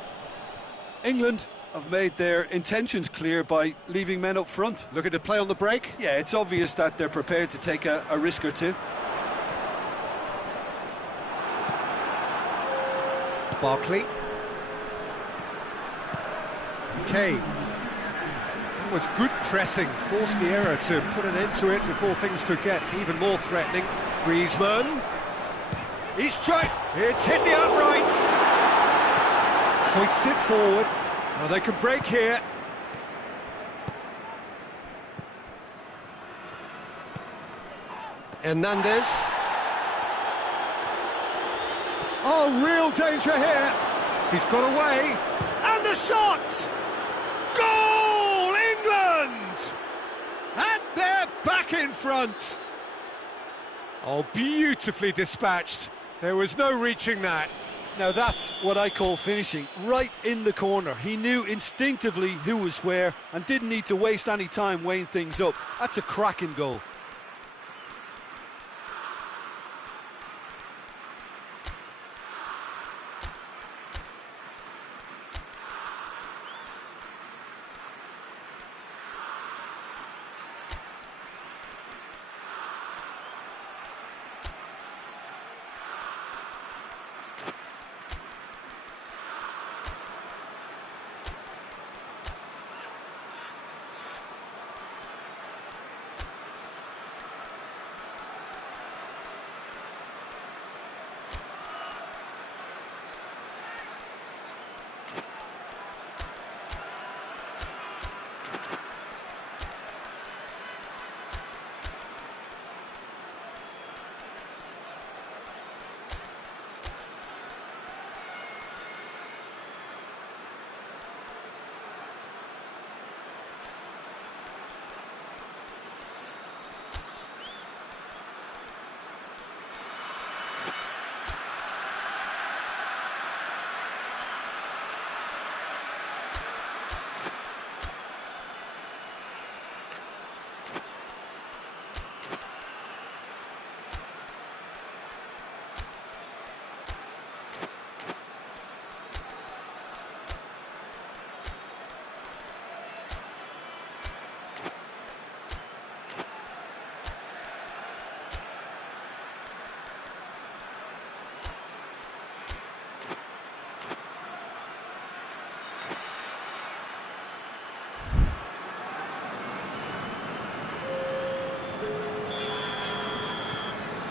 England have made their intentions clear by leaving men up front. Looking to play on the break. Yeah, it's obvious that they're prepared to take a risk or two. Barkley. Kane. That was good pressing, forced the error to put an end to it before things could get even more threatening. Griezmann. He's trying. It's hit the upright. Hoists it forward. Now they can break here. Hernandez. Oh, real danger here. He's got away. And the shot! Goal, England! And they're back in front. Oh, beautifully dispatched. There was no reaching that. Now that's what I call finishing, right in the corner. He knew instinctively who was where and didn't need to waste any time weighing things up. That's a cracking goal.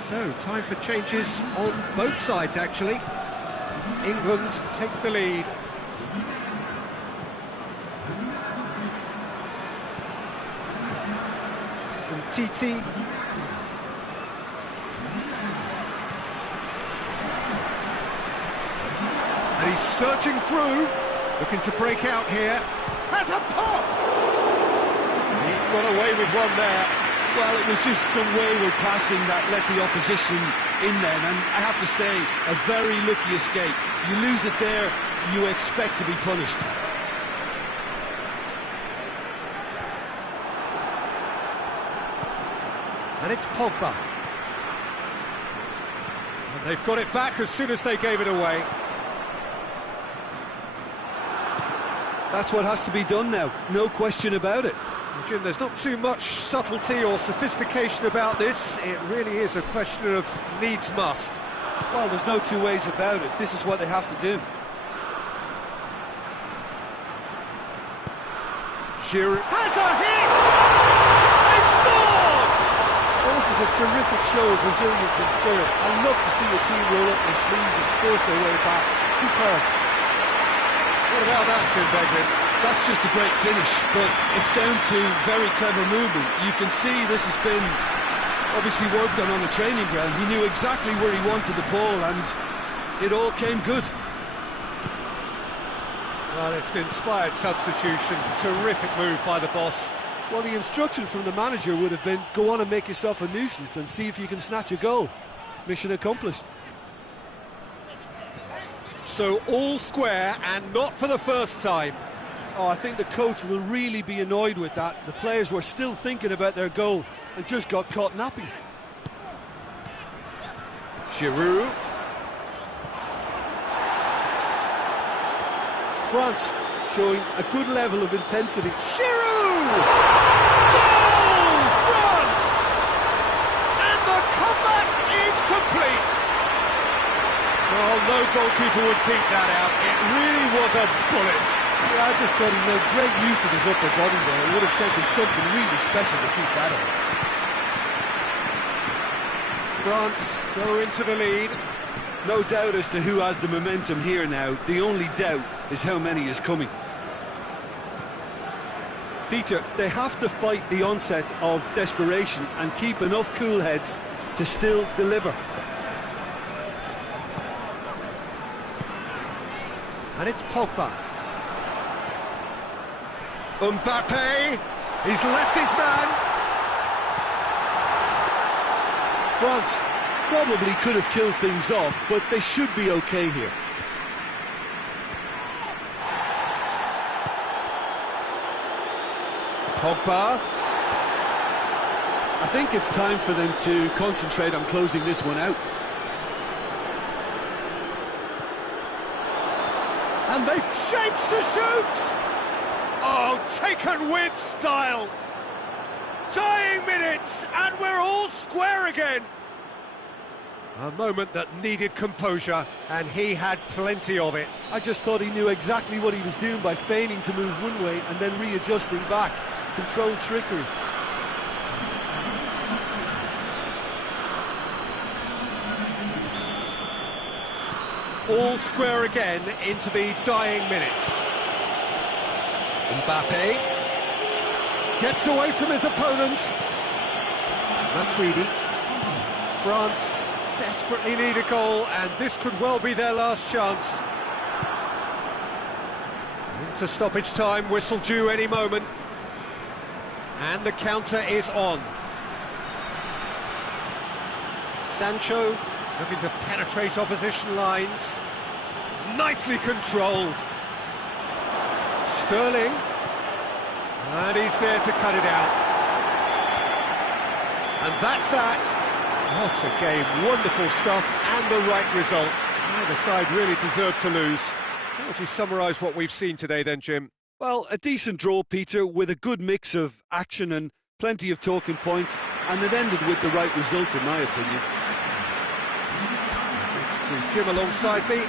So, time for changes on both sides, actually. England take the lead. And Titi. And he's surging through, looking to break out here. Has a pop! He's got away with one there. Well, it was just some wayward passing that let the opposition in then, and I have to say, a very lucky escape. You lose it there, you expect to be punished. And it's Pogba. And they've got it back as soon as they gave it away. That's what has to be done now, no question about it. Well, Jim, there's not too much subtlety or sophistication about this. It really is a question of needs must. Well, there's no two ways about it. This is what they have to do. Giroud has a hit! They've scored! Well, this is a terrific show of resilience and spirit. I love to see a team roll up their sleeves and force their way back. Superb. What about that, Jim Beglin? That's just a great finish, but it's down to very clever movement. You can see this has been obviously worked on the training ground. He knew exactly where he wanted the ball, and it all came good. Well, it's an inspired substitution. Terrific move by the boss. Well, the instruction from the manager would have been, go on and make yourself a nuisance and see if you can snatch a goal. Mission accomplished. So all square, and not for the first time. Oh, I think the coach will really be annoyed with that. The players were still thinking about their goal and just got caught napping. Giroud. France showing a good level of intensity. Giroud! Goal! France! And the comeback is complete. Well, no goalkeeper would keep that out. It really was a bullet. Yeah, I just thought he made great use of his upper body there. It would have taken something really special to keep that out. France go into the lead. No doubt as to who has the momentum here now. The only doubt is how many is coming. Peter, they have to fight the onset of desperation and keep enough cool heads to still deliver. And it's Pogba. Mbappe, he's left his man. France probably could have killed things off, but they should be okay here. Pogba. I think it's time for them to concentrate on closing this one out. And they shapes to shoot! Oh, taken with style! Dying minutes, and we're all square again! A moment that needed composure, and he had plenty of it. I just thought he knew exactly what he was doing by feigning to move one way and then readjusting back. Controlled trickery. All square again into the dying minutes. Mbappe gets away from his opponent. Matuidi. France desperately need a goal, and this could well be their last chance. Into stoppage time, whistle due any moment. And the counter is on. Sancho looking to penetrate opposition lines. Nicely controlled. Sterling. And he's there to cut it out. And that's that. What a game. Wonderful stuff and the right result. Neither side really deserved to lose. How would you summarise what we've seen today then, Jim? Well, a decent draw, Peter, with a good mix of action and plenty of talking points, and it ended with the right result, in my opinion. Thanks to Jim alongside me.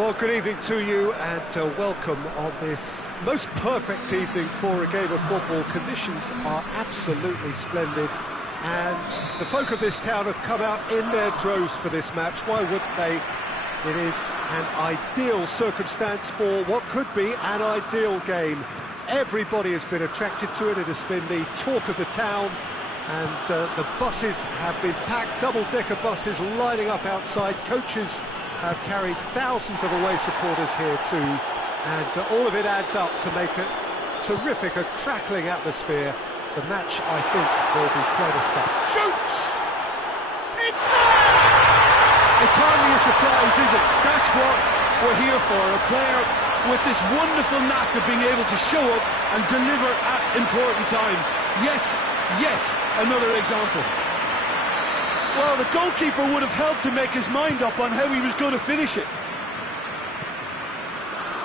Well, good evening to you and welcome on this most perfect evening for a game of football. Conditions are absolutely splendid and the folk of this town have come out in their droves for this match. Why wouldn't they? It is an ideal circumstance for what could be an ideal game. Everybody has been attracted to it. It has been the talk of the town, and the buses have been packed, double-decker buses lining up outside. Coaches have carried thousands of away supporters here too, and all of it adds up to make a terrific, a crackling atmosphere. The match, I think, will be quite a spectacle. Shoots! It's there! It's hardly a surprise, is it? That's what we're here for, a player with this wonderful knack of being able to show up and deliver at important times. Yet another example. Well, the goalkeeper would have helped to make his mind up on how he was going to finish it.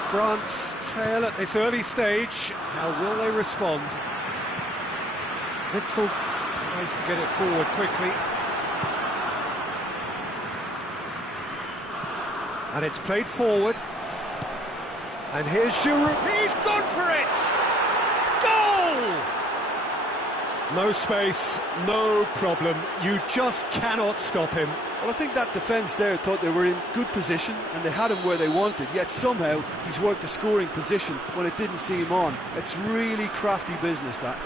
France trail at this early stage. How will they respond? Witzel tries to get it forward quickly. And it's played forward. And here's Giroud. He's gone for it! Goal! No space, no problem. You just cannot stop him. Well, I think that defence there thought they were in good position and they had him where they wanted, yet somehow he's worked the scoring position when it didn't see him on. It's really crafty business, that.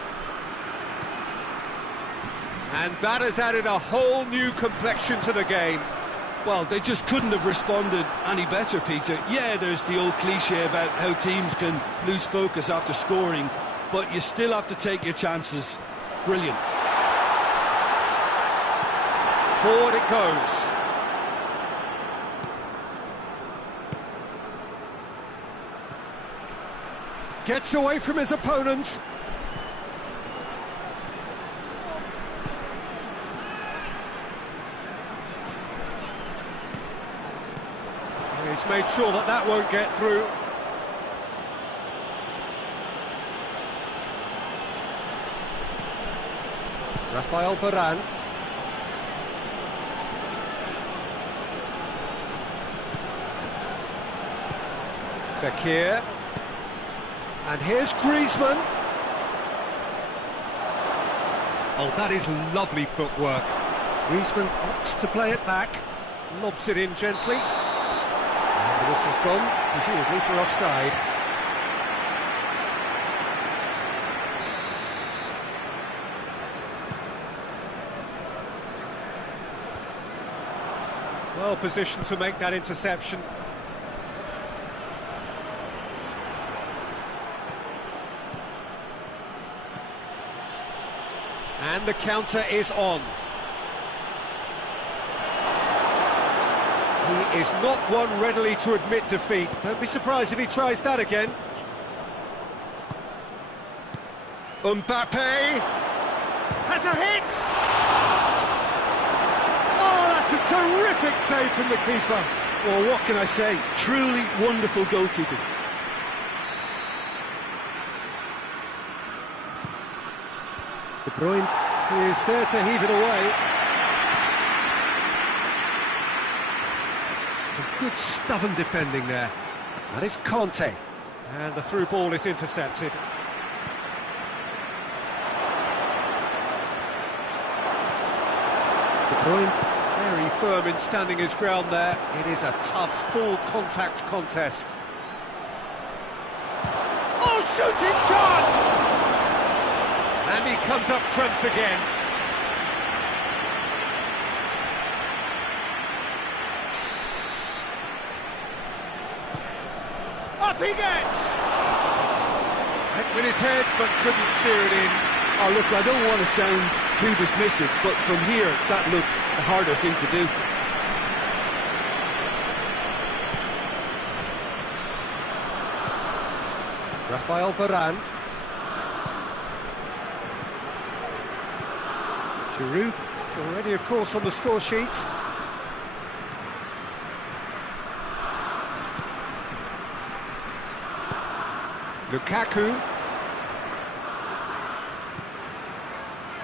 And that has added a whole new complexion to the game. Well, they just couldn't have responded any better, Peter. Yeah, there's the old cliche about how teams can lose focus after scoring, but you still have to take your chances. Brilliant. Forward it goes. Gets away from his opponents. He's made sure that that won't get through. Rafael Varane. Fekir. And here's Griezmann. Oh, that is lovely footwork. Griezmann opts to play it back. Lobs it in gently. And the whistle's gone, presumably for offside. Well positioned to make that interception. And the counter is on. He is not one readily to admit defeat. Don't be surprised if he tries that again. Mbappe has a hit! Oh, that's a terrific save from the keeper. Well, what can I say? Truly wonderful goalkeeping. De Bruyne is there to heave it away. Some good stubborn defending there. That is Conte. And the through ball is intercepted. De Bruyne very firm in standing his ground there. It is a tough, full contact contest. Oh, shooting chance! And he comes up trumps again. Up he gets! Went with his head, but couldn't steer it in. Oh, look, I don't want to sound too dismissive, but from here, that looked the harder thing to do. Rafael Varane. Giroud already, of course, on the score sheet. Lukaku.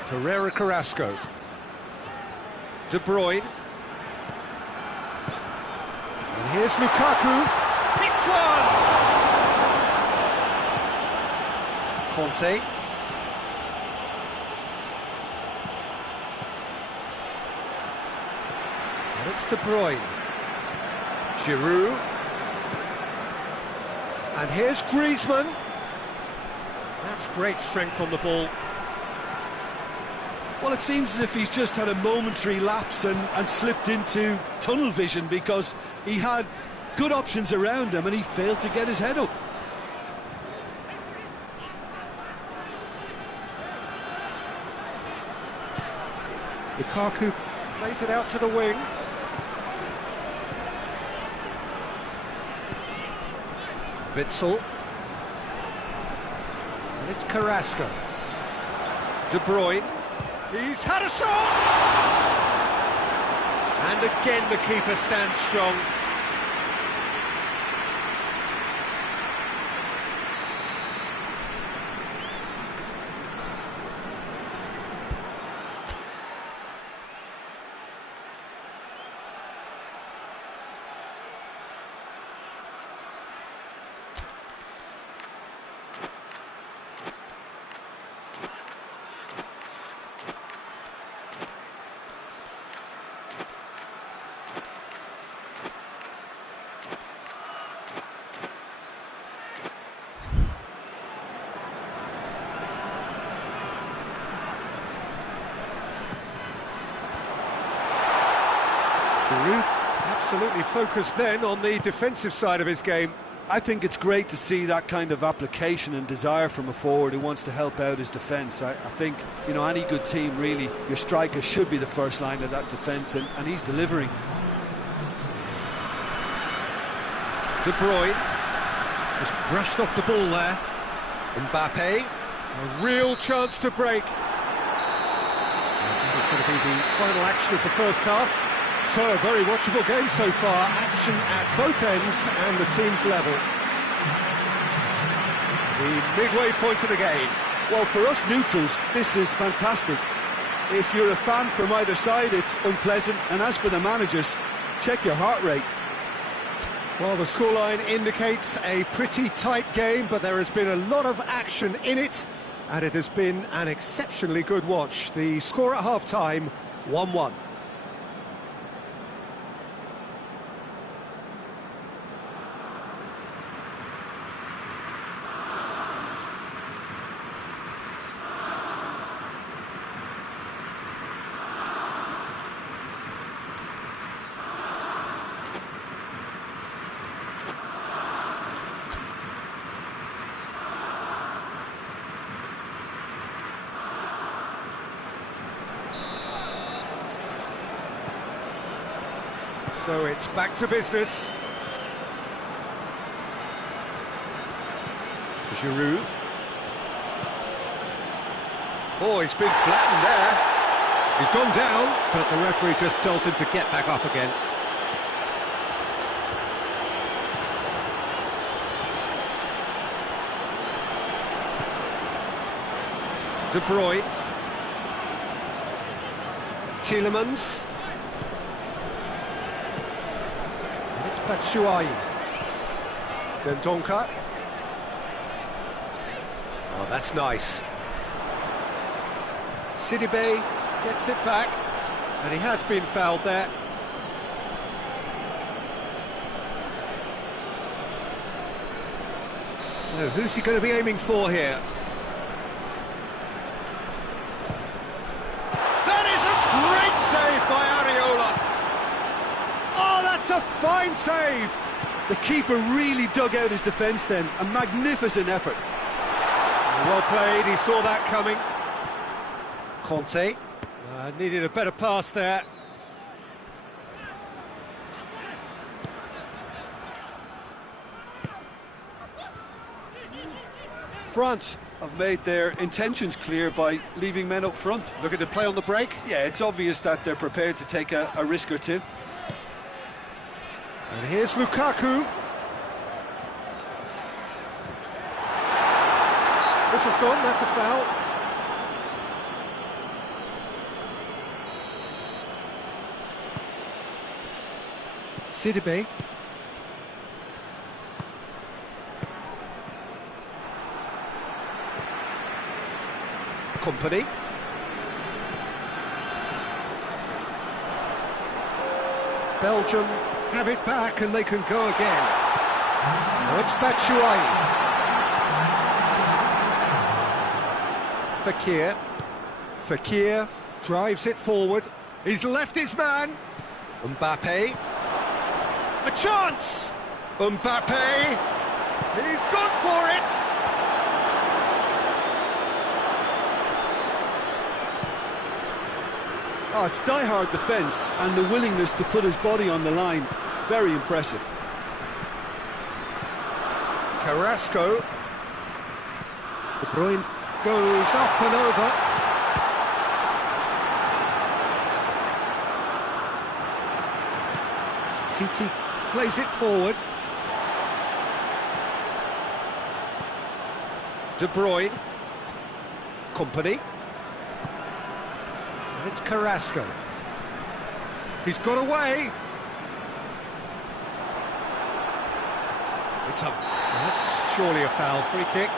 Torreira Carrasco. De Bruyne. And here's Lukaku. Hits one! Conte. And it's De Bruyne. Giroud. And here's Griezmann. That's great strength on the ball. Well, it seems as if he's just had a momentary lapse and slipped into tunnel vision, because he had good options around him and he failed to get his head up. Lukaku plays it out to the wing. Witsel. And it's Carrasco. De Bruyne. He's had a shot! And again the keeper stands strong. Giroud absolutely focused then on the defensive side of his game. I think it's great to see that kind of application and desire from a forward who wants to help out his defence. I think, you know, any good team, really, your striker should be the first line of that defence, and he's delivering. De Bruyne just brushed off the ball there. Mbappe, a real chance to break. That is going to be the final action of the first half. So, a very watchable game so far. Action at both ends and the team's level. The midway point of the game. Well, for us neutrals, this is fantastic. If you're a fan from either side, it's unpleasant. And as for the managers, check your heart rate. Well, the scoreline indicates a pretty tight game, but there has been a lot of action in it, and it has been an exceptionally good watch. The score at half-time, 1-1. So it's back to business. Giroud. Oh, he's been flattened there. He's gone down, but the referee just tells him to get back up again. De Bruyne. Tielemans. Batshuayi. Dendonka. Oh, that's nice. Sidibe gets it back, and he has been fouled there. So, who's he going to be aiming for here? That is a great save by Areola! Oh, that's a fine save! The keeper really dug out his defence then. A magnificent effort. Well played, he saw that coming. Conte. Needed a better pass there. France have made their intentions clear by leaving men up front. Looking to play on the break. Yeah, it's obvious that they're prepared to take a risk or two. And here's Lukaku. This has gone, that's a foul. Sidibe. Company. Belgium have it back and they can go again. Now it's Batshuayi. Fekir drives it forward. He's left his man. Mbappe. A chance! Mbappe. He's gone for it. Oh, it's die-hard defence and the willingness to put his body on the line. Very impressive. Carrasco. De Bruyne goes up and over. Titi plays it forward. De Bruyne. Company. And it's Carrasco. He's got away. That's surely a foul. Free kick.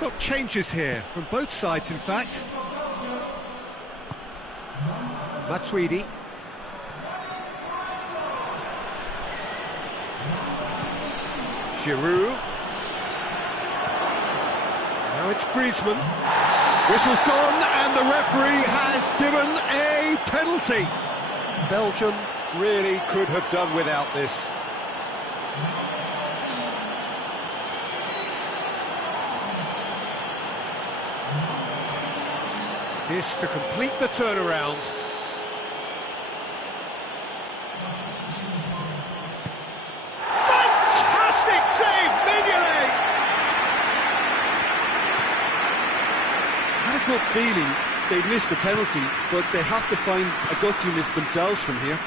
Got changes here from both sides, in fact. Matuidi. Giroud. Now it's Griezmann. Whistle's gone and the referee has given a penalty. Belgium really could have done without this. This to complete the turnaround. Fantastic save, Mignolet! Had a good feeling they'd missed the penalty, but they have to find a gutsiness themselves from here.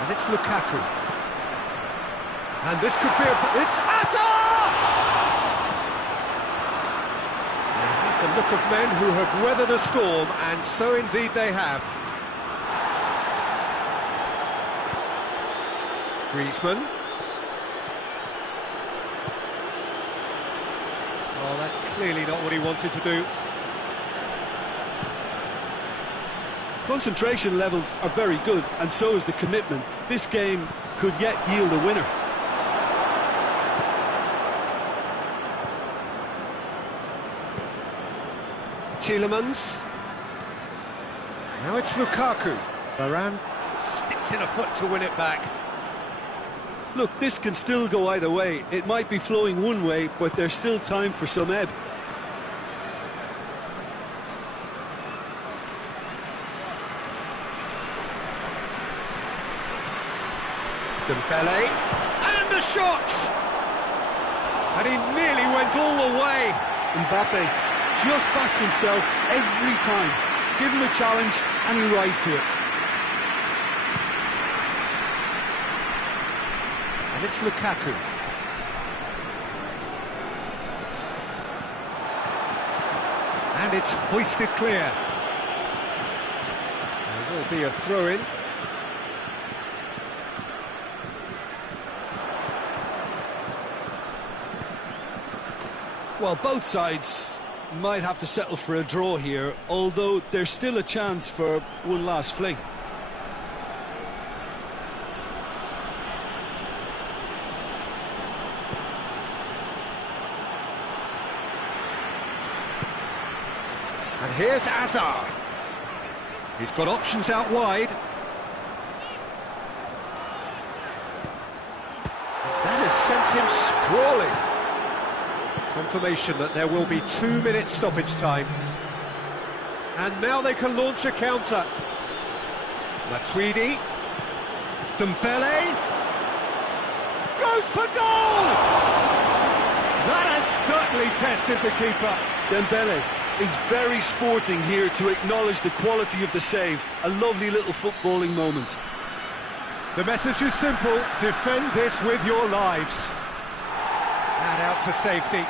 And it's Lukaku. And this could be a... It's Hazard! The look of men who have weathered a storm, and so indeed they have. Griezmann. Oh, that's clearly not what he wanted to do. Concentration levels are very good, and so is the commitment. This game could yet yield a winner. Tielemans. Now it's Lukaku. Varane sticks in a foot to win it back. Look, this can still go either way. It might be flowing one way, but there's still time for some ebb. Dembele. And a shot! And he nearly went all the way. Mbappe just backs himself every time. Give him a challenge and he'll rise to it. And it's Lukaku. And it's hoisted clear. There will be a throw-in. Well, both sides might have to settle for a draw here, although there's still a chance for one last fling. And here's Azar. He's got options out wide. And that has sent him sprawling. Confirmation that there will be 2 minutes stoppage time. And now they can launch a counter. Matuidi. Dembele. Goes for goal! That has certainly tested the keeper. Dembele is very sporting here to acknowledge the quality of the save. A lovely little footballing moment. The message is simple: defend this with your lives. And out to safety.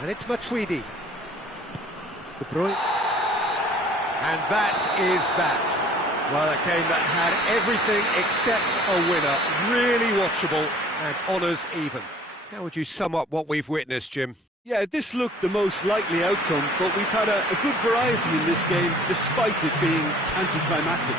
And it's Matuidi. De Bruyne. And that is that. Well, a game that had everything except a winner. Really watchable and honours even. How would you sum up what we've witnessed, Jim? Yeah, this looked the most likely outcome, but we've had a good variety in this game, despite it being anticlimactic.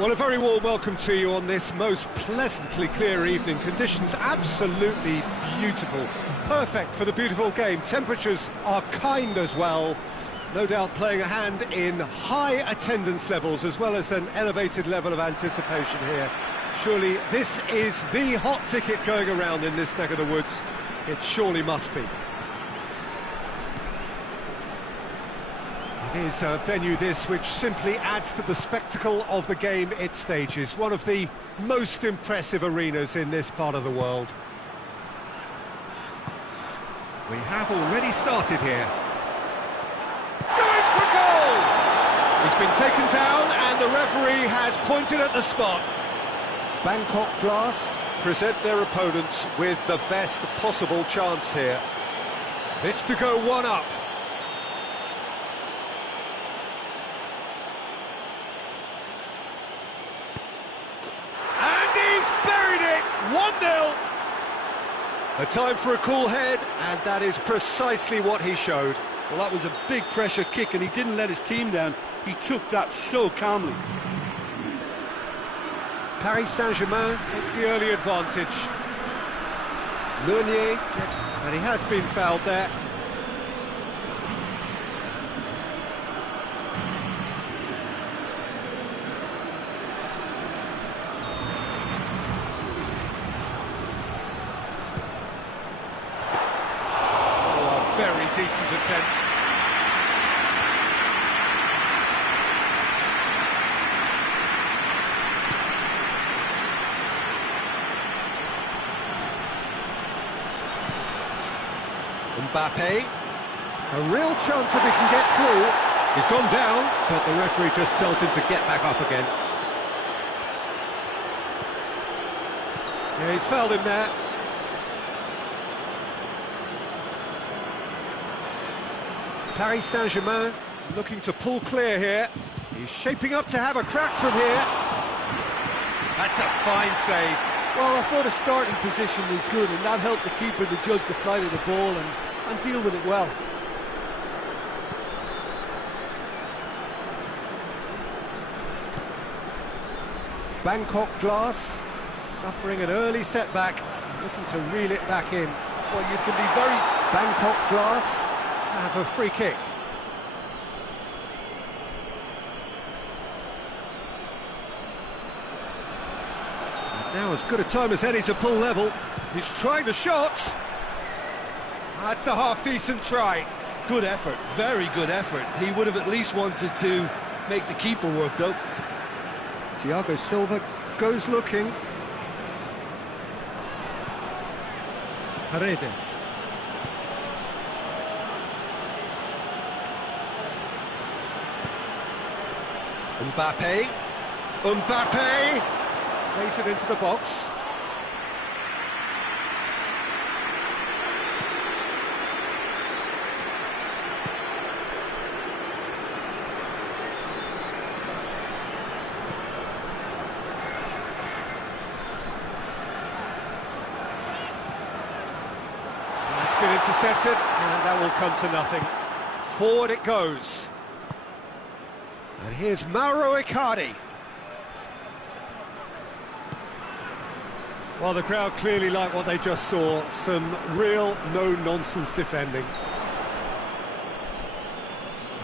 Well, a very warm welcome to you on this most pleasantly clear evening. Conditions absolutely beautiful. Perfect for the beautiful game. Temperatures are kind as well. No doubt playing a hand in high attendance levels as well as an elevated level of anticipation here. Surely this is the hot ticket going around in this neck of the woods. It surely must be. It is a venue this which simply adds to the spectacle of the game it stages. One of the most impressive arenas in this part of the world. We have already started here. Going for goal! He's been taken down and the referee has pointed at the spot. Bangkok Glass present their opponents with the best possible chance here. This to go one up. And he's buried it! 1-0. A time for a cool head, and that is precisely what he showed. Well, that was a big pressure kick and he didn't let his team down. He took that so calmly. Paris Saint-Germain take the early advantage. Meunier gets... and he has been fouled there. Oh, a very decent attempt. Mbappe, a real chance that he can get through. He's gone down, but the referee just tells him to get back up again. Yeah, he's fouled him there. Paris Saint-Germain looking to pull clear here. He's shaping up to have a crack from here. That's a fine save. Well, I thought his starting position was good, and that helped the keeper to judge the flight of the ball and deal with it well. Bangkok Glass suffering an early setback, looking to reel it back in. Well, you can be very... Bangkok Glass have a free kick. Now as good a time as any to pull level. He's trying the shot. That's a half-decent try. Good effort, very good effort. He would have at least wanted to make the keeper work, though. Thiago Silva goes looking. Paredes. Mbappe. Mbappe! Plays it into the box. It's been intercepted, and that will come to nothing. Forward it goes. And here's Mauro Icardi. Well, the crowd clearly like what they just saw. Some real no-nonsense defending.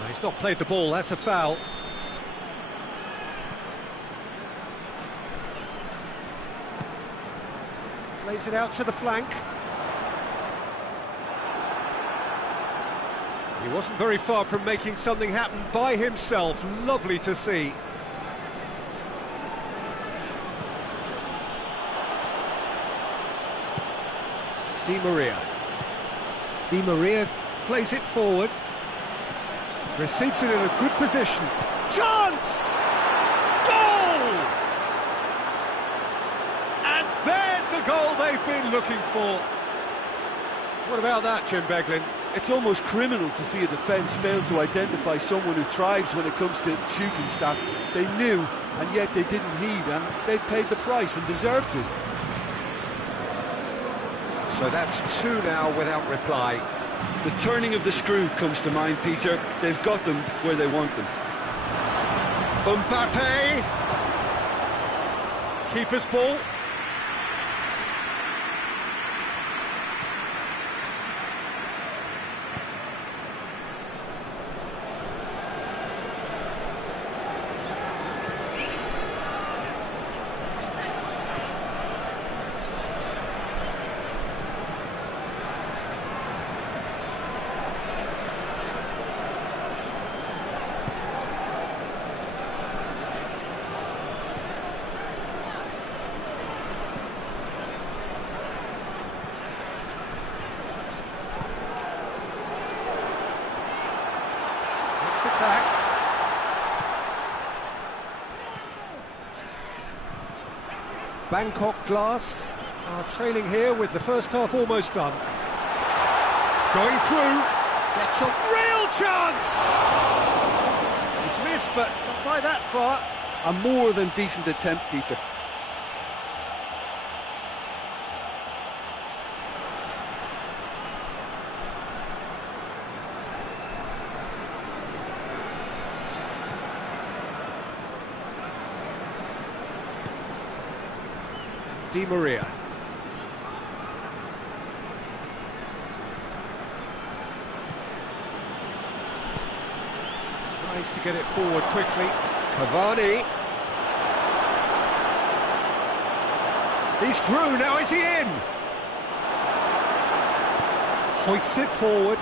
He's not played the ball, that's a foul. Plays it out to the flank. He wasn't very far from making something happen by himself. Lovely to see. Di Maria. Di Maria plays it forward. Receives it in a good position. Chance! Goal! And there's the goal they've been looking for. What about that, Jim Beglin? It's almost criminal to see a defence fail to identify someone who thrives when it comes to shooting stats. They knew, and yet they didn't heed, and they've paid the price and deserve to. So that's two now without reply. The turning of the screw comes to mind, Peter. They've got them where they want them. Mbappe! Keeper's ball. It back. Bangkok Glass are trailing here with the first half almost done. Going through, gets a real chance! He's missed, but not by that far. A more than decent attempt, Peter. Di Maria. Tries to get it forward quickly. Cavani. He's through, now is he in? Hoists it forward.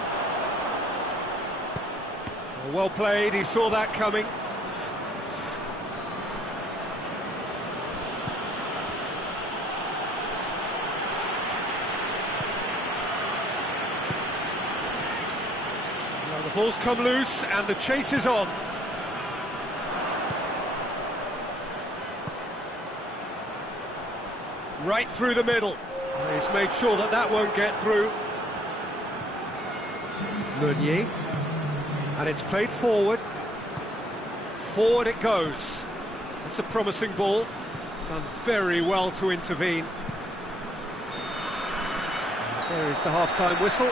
Well played, he saw that coming. The ball's come loose and the chase is on. Right through the middle. He's made sure that that won't get through. Meunier. And it's played forward. Forward it goes. It's a promising ball. Done very well to intervene. There is the half-time whistle.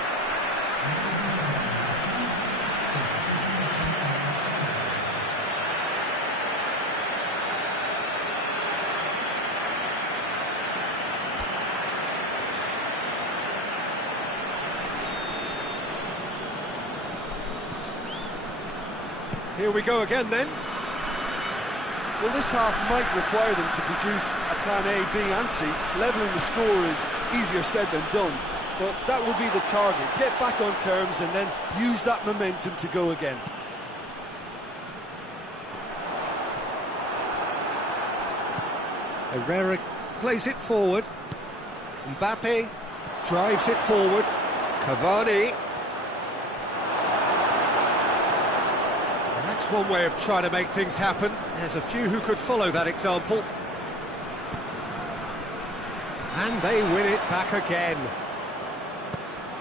Here we go again then. Well, this half might require them to produce a plan A, B and C. Levelling the score is easier said than done, but that will be the target. Get back on terms and then use that momentum to go again. Herrera plays it forward. Mbappe drives it forward. Cavani. That's one way of trying to make things happen. There's a few who could follow that example. And they win it back again.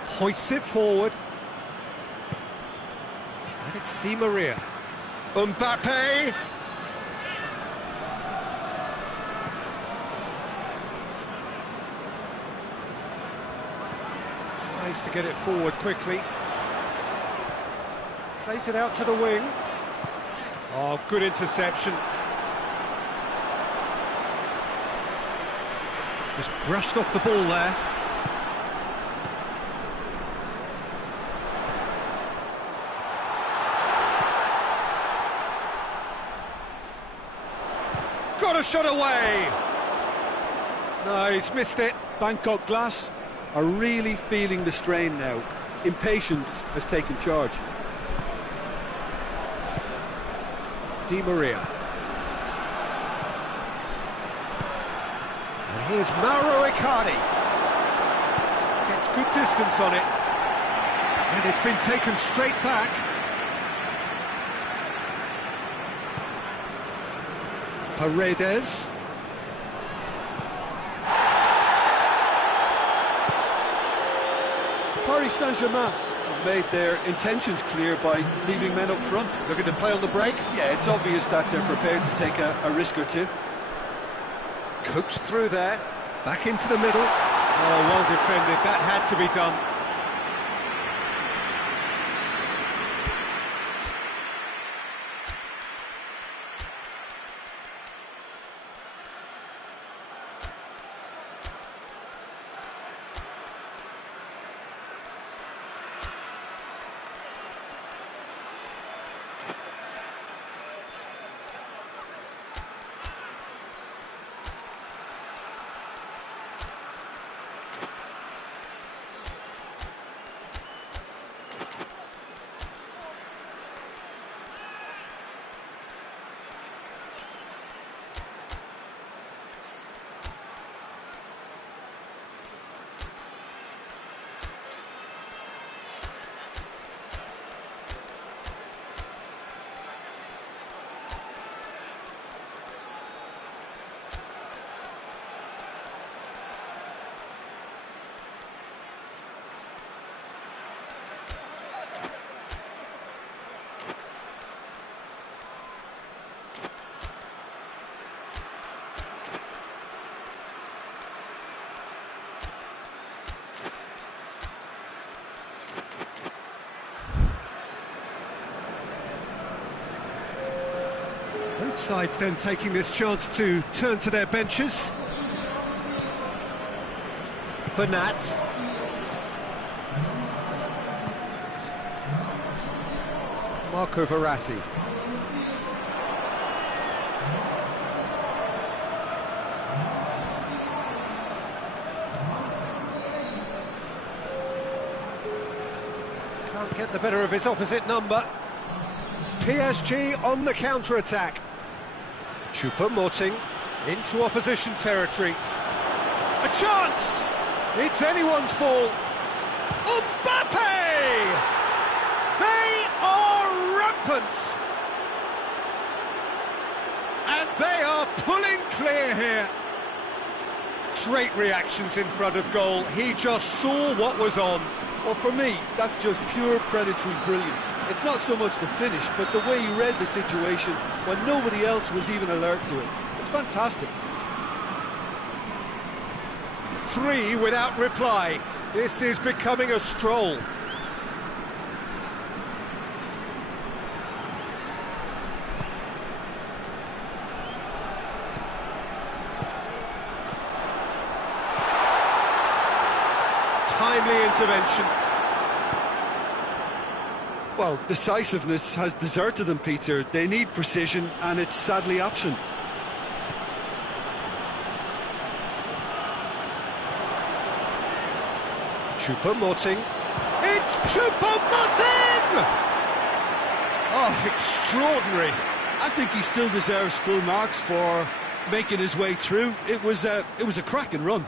Hoists it forward. And it's Di Maria. Mbappe! Tries to get it forward quickly. Plays it out to the wing. Oh, good interception. Just brushed off the ball there. Got a shot away. No, he's missed it. Bangkok Glass are really feeling the strain now. Impatience has taken charge. Di Maria. And here's Mauro Icardi. Gets good distance on it. And it's been taken straight back. Paredes. Paris Saint-Germain have made their intentions clear by leaving men up front. Looking to play on the break. Yeah, it's obvious that they're prepared to take a risk or two. Coaxed through there, back into the middle. Oh, well defended, that had to be done. Both sides then taking this chance to turn to their benches. Bernat. Marco Verratti. Can't get the better of his opposite number. PSG on the counter-attack. Choupo-Moting into opposition territory. A chance! It's anyone's ball. Mbappe! They are rampant! And they are pulling clear here. Great reactions in front of goal. He just saw what was on. Well, for me, that's just pure predatory brilliance. It's not so much the finish, but the way he read the situation when nobody else was even alert to it. It's fantastic. 3 without reply. This is becoming a stroll. Timely intervention. Well, decisiveness has deserted them, Peter. They need precision, and it's sadly absent. Choupo-Moting. It's Choupo-Moting! Oh, extraordinary. I think he still deserves full marks for making his way through. It was a cracking run.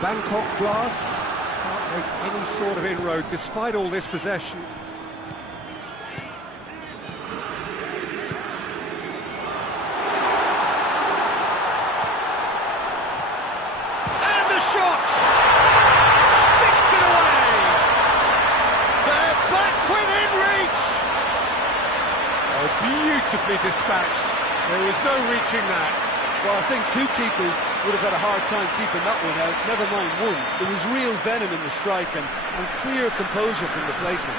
Bangkok Glass can't make any sort of inroad despite all this possession. And the shot! Sticks it away! They're back within reach! Oh, beautifully dispatched. There was no reaching that. Well, I think two keepers would have had a hard time keeping that one out, never mind one. There was real venom in the strike and clear composure from the placement.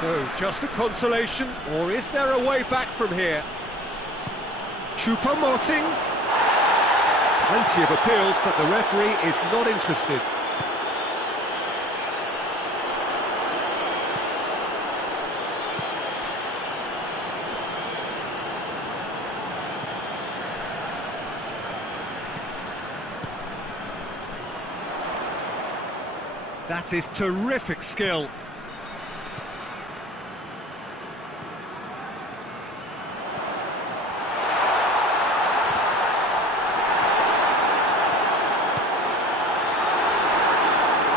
So, just a consolation, or is there a way back from here? Choupo-Moting. Plenty of appeals, but the referee is not interested. That is terrific skill.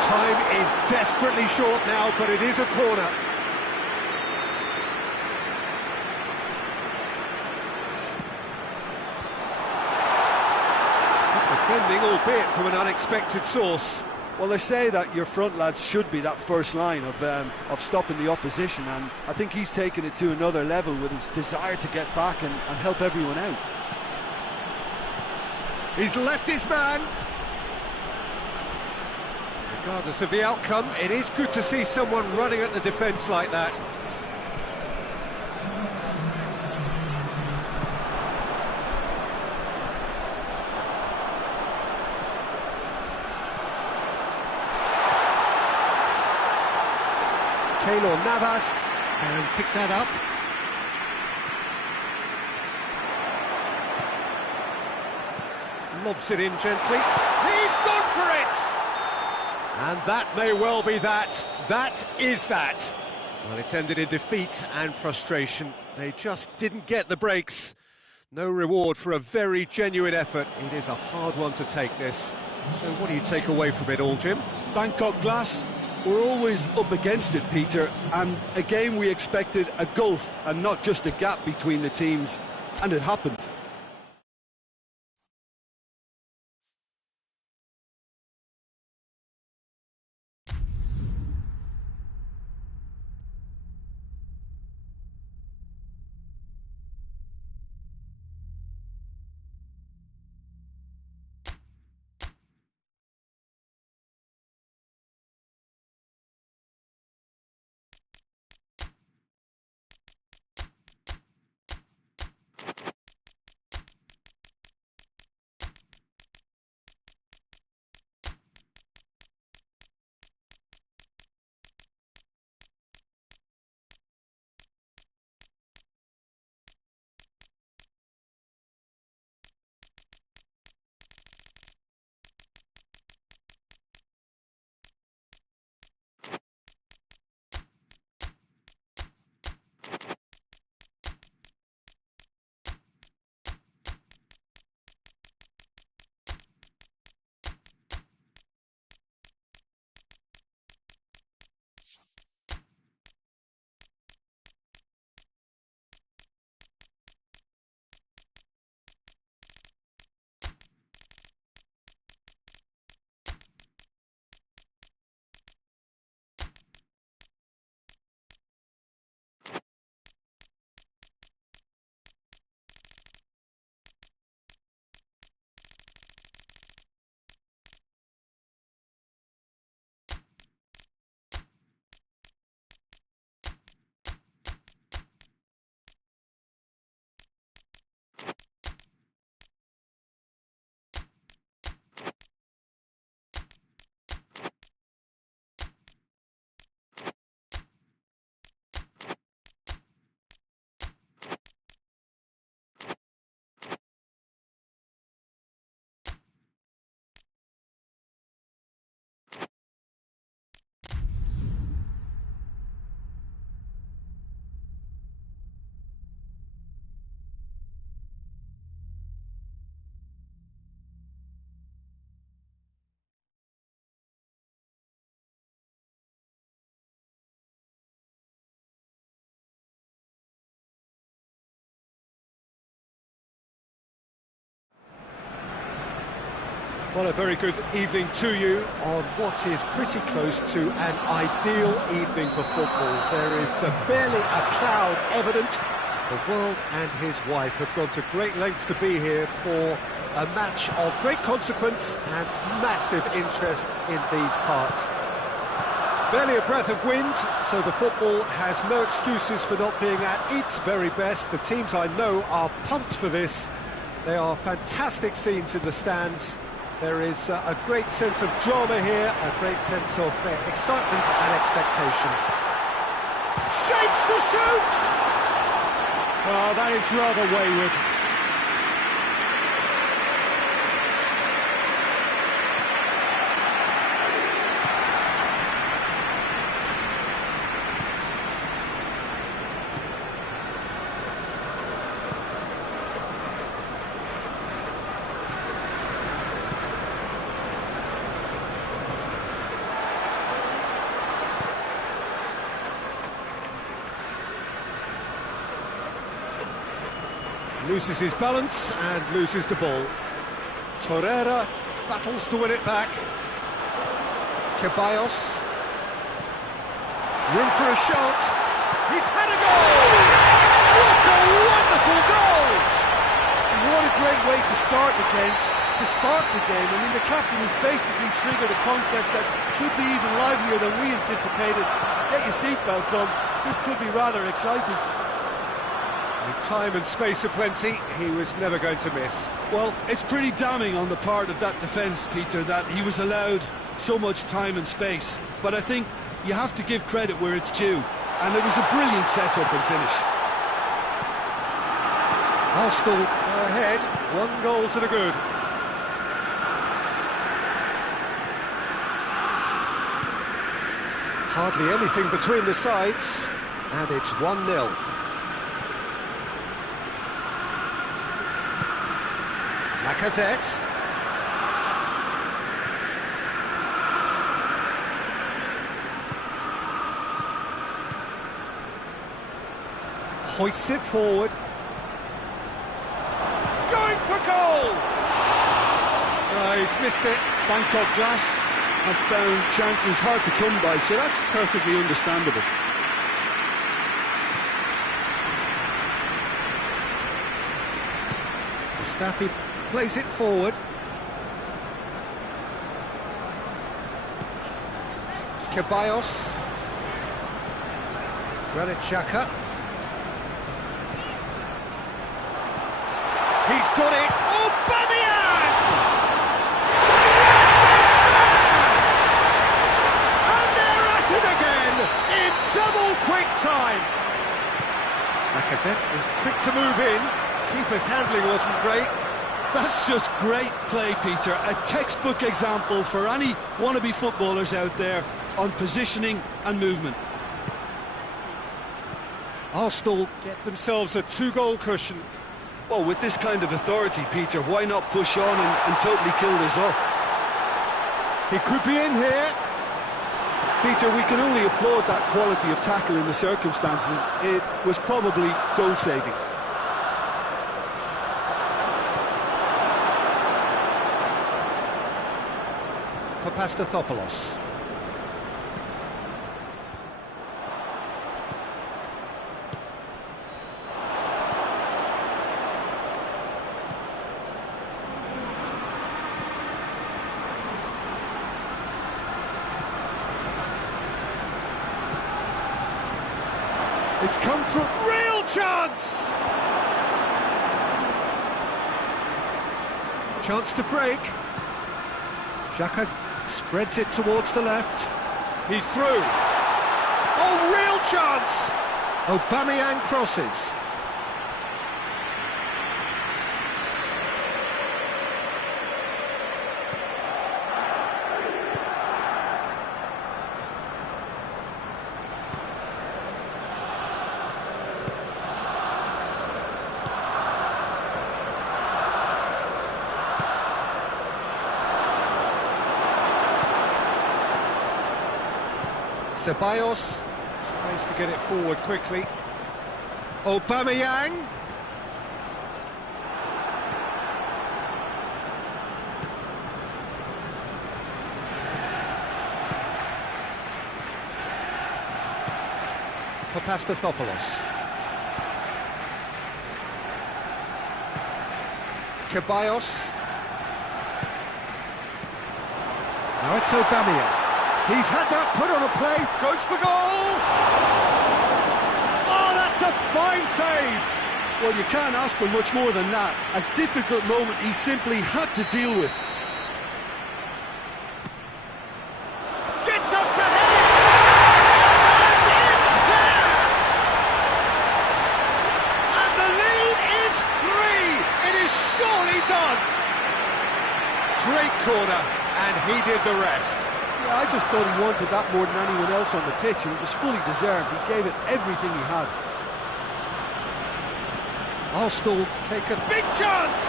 Time is desperately short now, but it is a corner. Good defending, albeit from an unexpected source. Well, they say that your front lads should be that first line of stopping the opposition, and I think he's taken it to another level with his desire to get back and help everyone out. He's left his man. Regardless of the outcome, it is good to see someone running at the defence like that. Keylor Navas can pick that up. Lobs it in gently. He's gone for it! And that may well be that. That is that. Well, it's ended in defeat and frustration. They just didn't get the breaks. No reward for a very genuine effort. It is a hard one to take, this. So what do you take away from it all, Jim? Bangkok Glass, we're always up against it, Peter, and a game we expected a gulf and not just a gap between the teams, and it happened. Well, a very good evening to you on what is pretty close to an ideal evening for football. There is barely a cloud evident. The world and his wife have gone to great lengths to be here for a match of great consequence and massive interest in these parts. Barely a breath of wind, so the football has no excuses for not being at its very best. The teams I know are pumped for this. They are fantastic scenes in the stands. There is a great sense of drama here, a great sense of excitement and expectation. Shapes to shoot! Oh, that is rather wayward. Loses his balance and loses the ball. Torreira battles to win it back. Ceballos. Room for a shot. He's had a goal! What a wonderful goal! What a great way to start the game, to spark the game. I mean, the captain has basically triggered a contest that should be even livelier than we anticipated. Get your seatbelts on. This could be rather exciting. With time and space aplenty, he was never going to miss. Well, it's pretty damning on the part of that defence, Peter, that he was allowed so much time and space. But I think you have to give credit where it's due, and it was a brilliant setup and finish. Arsenal are ahead, 1 goal to the good. Hardly anything between the sides, and it's 1-0. Lacazette. Hoists it forward. Going for goal! Oh, he's missed it. Bangkok Glass have found chances hard to come by, so that's perfectly understandable. Mustafi plays it forward. Ceballos. Granit Xhaka. He's got it. Oh, Aubameyang! And they're at it again in double quick time. Lacazette was quick to move in. Keeper's handling wasn't great. That's just great play, Peter. A textbook example for any wannabe footballers out there on positioning and movement. Arsenal get themselves a 2-goal cushion. Well, with this kind of authority, Peter, why not push on and totally kill this off? He could be in here. Peter, we can only applaud that quality of tackle in the circumstances. It was probably goal-saving. Papastathopoulos. It's come from real chance! Chance to break. Xhaka spreads it towards the left. He's through. Oh, real chance! Aubameyang crosses. Ceballos tries to get it forward quickly. Aubameyang. for Pastathopoulos. Ceballos. Now it's Aubameyang. He's had that put on a plate. Goes for goal. Oh, that's a fine save. Well, you can't ask for much more than that. A difficult moment he simply had to deal with. Gets up to head it! And it's there! And the lead is 3! It is surely done! Great corner, and he did the rest. Yeah, I just thought he wanted that more than anyone else on the pitch, and it was fully deserved. He gave it everything he had. Arsenal take a big chance!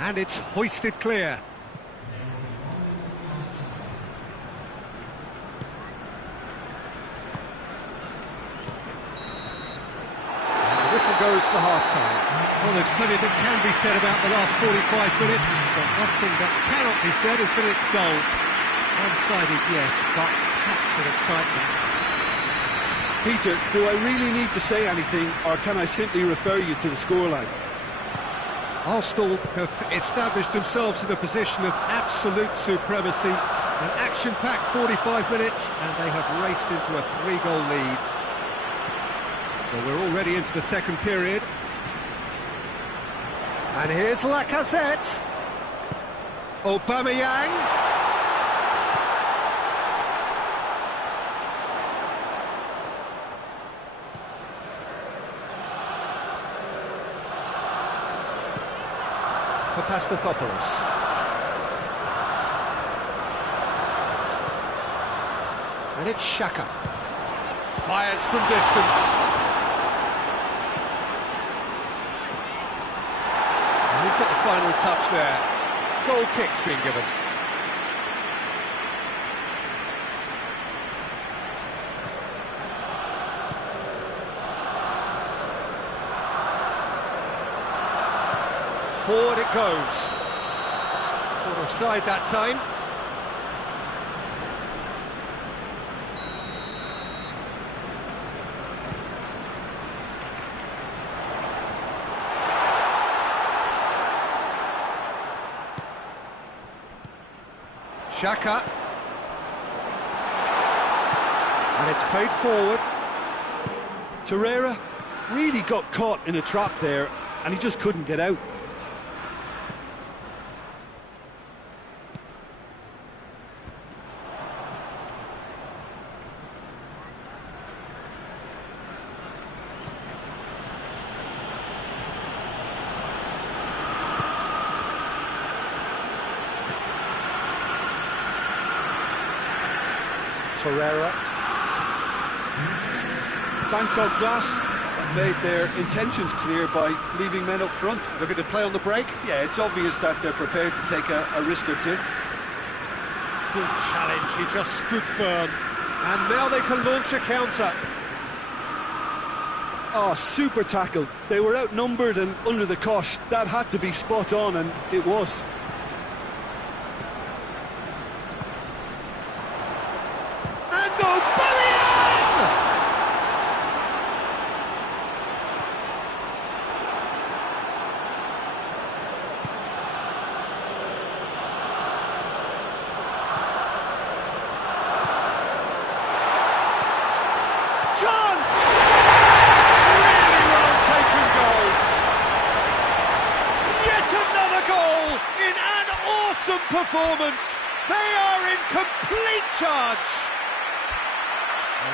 And it's hoisted clear. Goes for half-time. Well, there's plenty that can be said about the last 45 minutes, but one thing that cannot be said is that it's dull. One-sided, yes, but packed with excitement. Peter, do I really need to say anything, or can I simply refer you to the scoreline? Arsenal have established themselves in a position of absolute supremacy. An action-packed 45 minutes, and they have raced into a 3-goal lead. Well, we're already into the second period. And here's Lacazette. Aubameyang. For Pastathopoulos. And it's Xhaka. Fires from distance. He's got the final touch there. Goal kick's been given. Forward it goes. Caught offside that time. Xhaka. And it's played forward. Torreira really got caught in a trap there, and he just couldn't get out. Torreira. Bangkok Glass have made their intentions clear by leaving men up front. Looking to play on the break. Yeah, it's obvious that they're prepared to take a risk or two. Good challenge, he just stood firm. And now they can launch a counter. Oh, super tackle. They were outnumbered and under the cosh. That had to be spot on, and it was. Chance! Really well taken goal. Yet another goal in an awesome performance. They are in complete charge.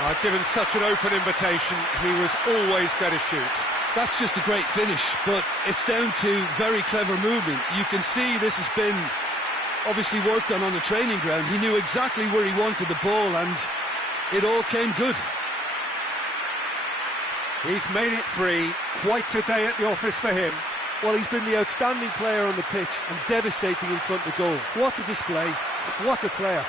I've given such an open invitation. He was always going to shoot. That's just a great finish, but it's down to very clever movement. You can see this has been obviously worked on the training ground. He knew exactly where he wanted the ball, and it all came good. He's made it 3. Quite a day at the office for him. Well, he's been the outstanding player on the pitch and devastating in front of goal. What a display. What a player.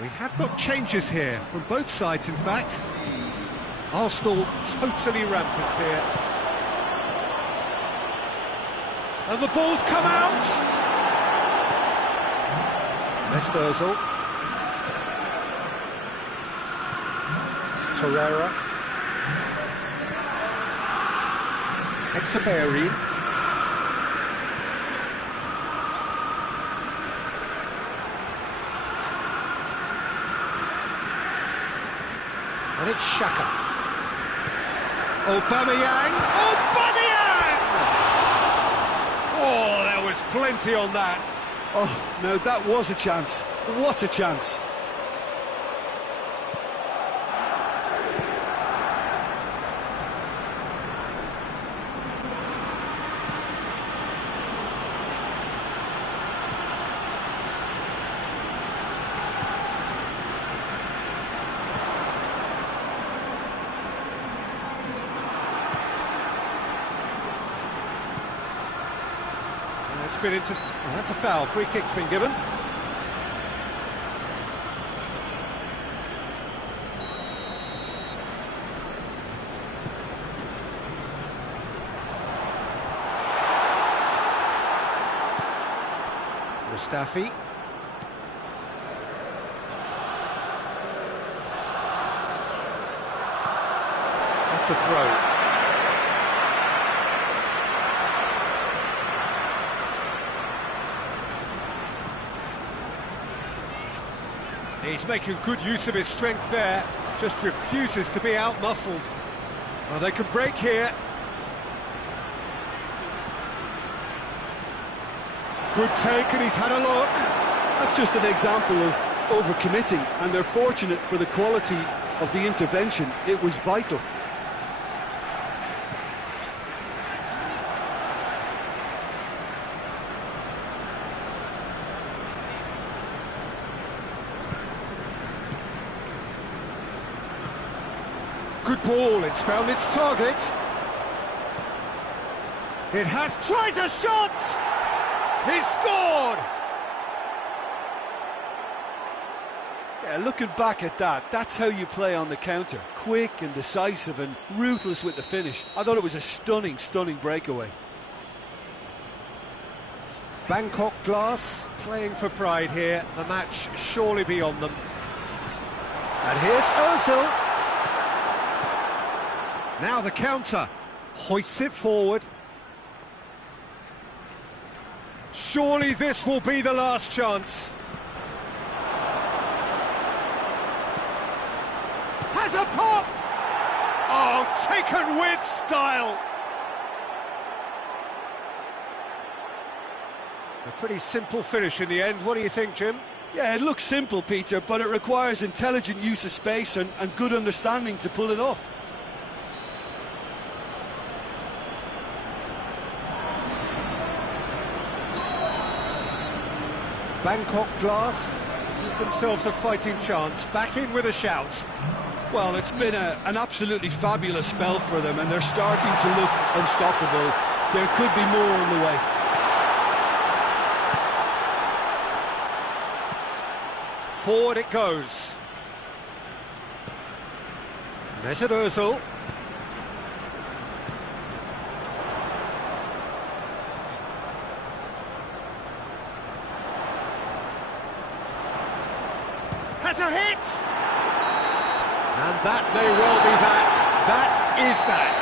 We have got changes here, from both sides in fact. Arsenal totally rampant here. And the ball's come out! Mesut Ozil. Torreira. Hector Bellerin. And it's Xhaka. Aubameyang! Aubameyang! Oh, there was plenty on that. Oh, no, that was a chance. What a chance. It's been into... Oh, that's a foul. Free kick's been given. Mustafi. That's a throw. He's making good use of his strength there, just refuses to be out-muscled. Well, they could break here. Good take, and he's had a look. That's just an example of overcommitting, and they're fortunate for the quality of the intervention. It was vital. Good ball, it's found its target. It has, tries a shot! He's scored! Yeah, looking back at that, that's how you play on the counter. Quick and decisive and ruthless with the finish. I thought it was a stunning, stunning breakaway. Bangkok Glass playing for pride here. The match surely beyond them. And here's Ozil. Now the counter, hoists it forward. Surely this will be the last chance. Has a pop! Oh, taken with style. A pretty simple finish in the end. What do you think, Jim? Yeah, it looks simple, Peter, but it requires intelligent use of space and good understanding to pull it off. Bangkok Glass give themselves a fighting chance, back in with a shout. Well, it's been an absolutely fabulous spell for them, and they're starting to look unstoppable. There could be more on the way. Forward it goes. Mesut Ozil. Has a hit! And that may well be that. That is that.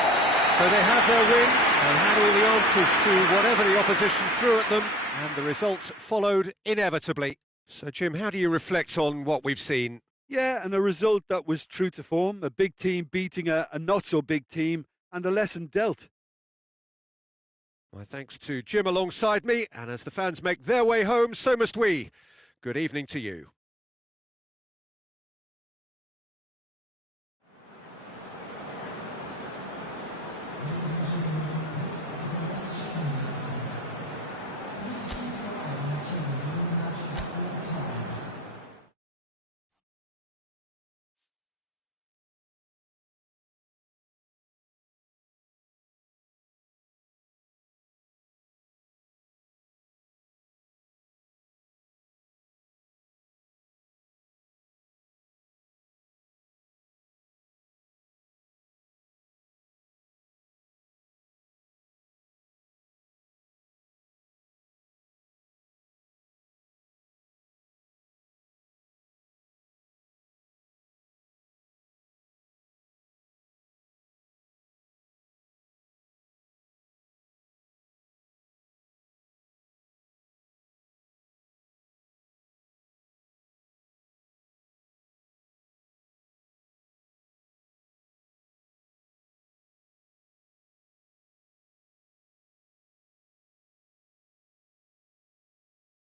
So they have their win, and had all the answers to whatever the opposition threw at them, and the result followed inevitably. So, Jim, how do you reflect on what we've seen? Yeah, and a result that was true to form, a big team beating a not-so-big team, and a lesson dealt. My thanks to Jim alongside me, and as the fans make their way home, so must we. Good evening to you.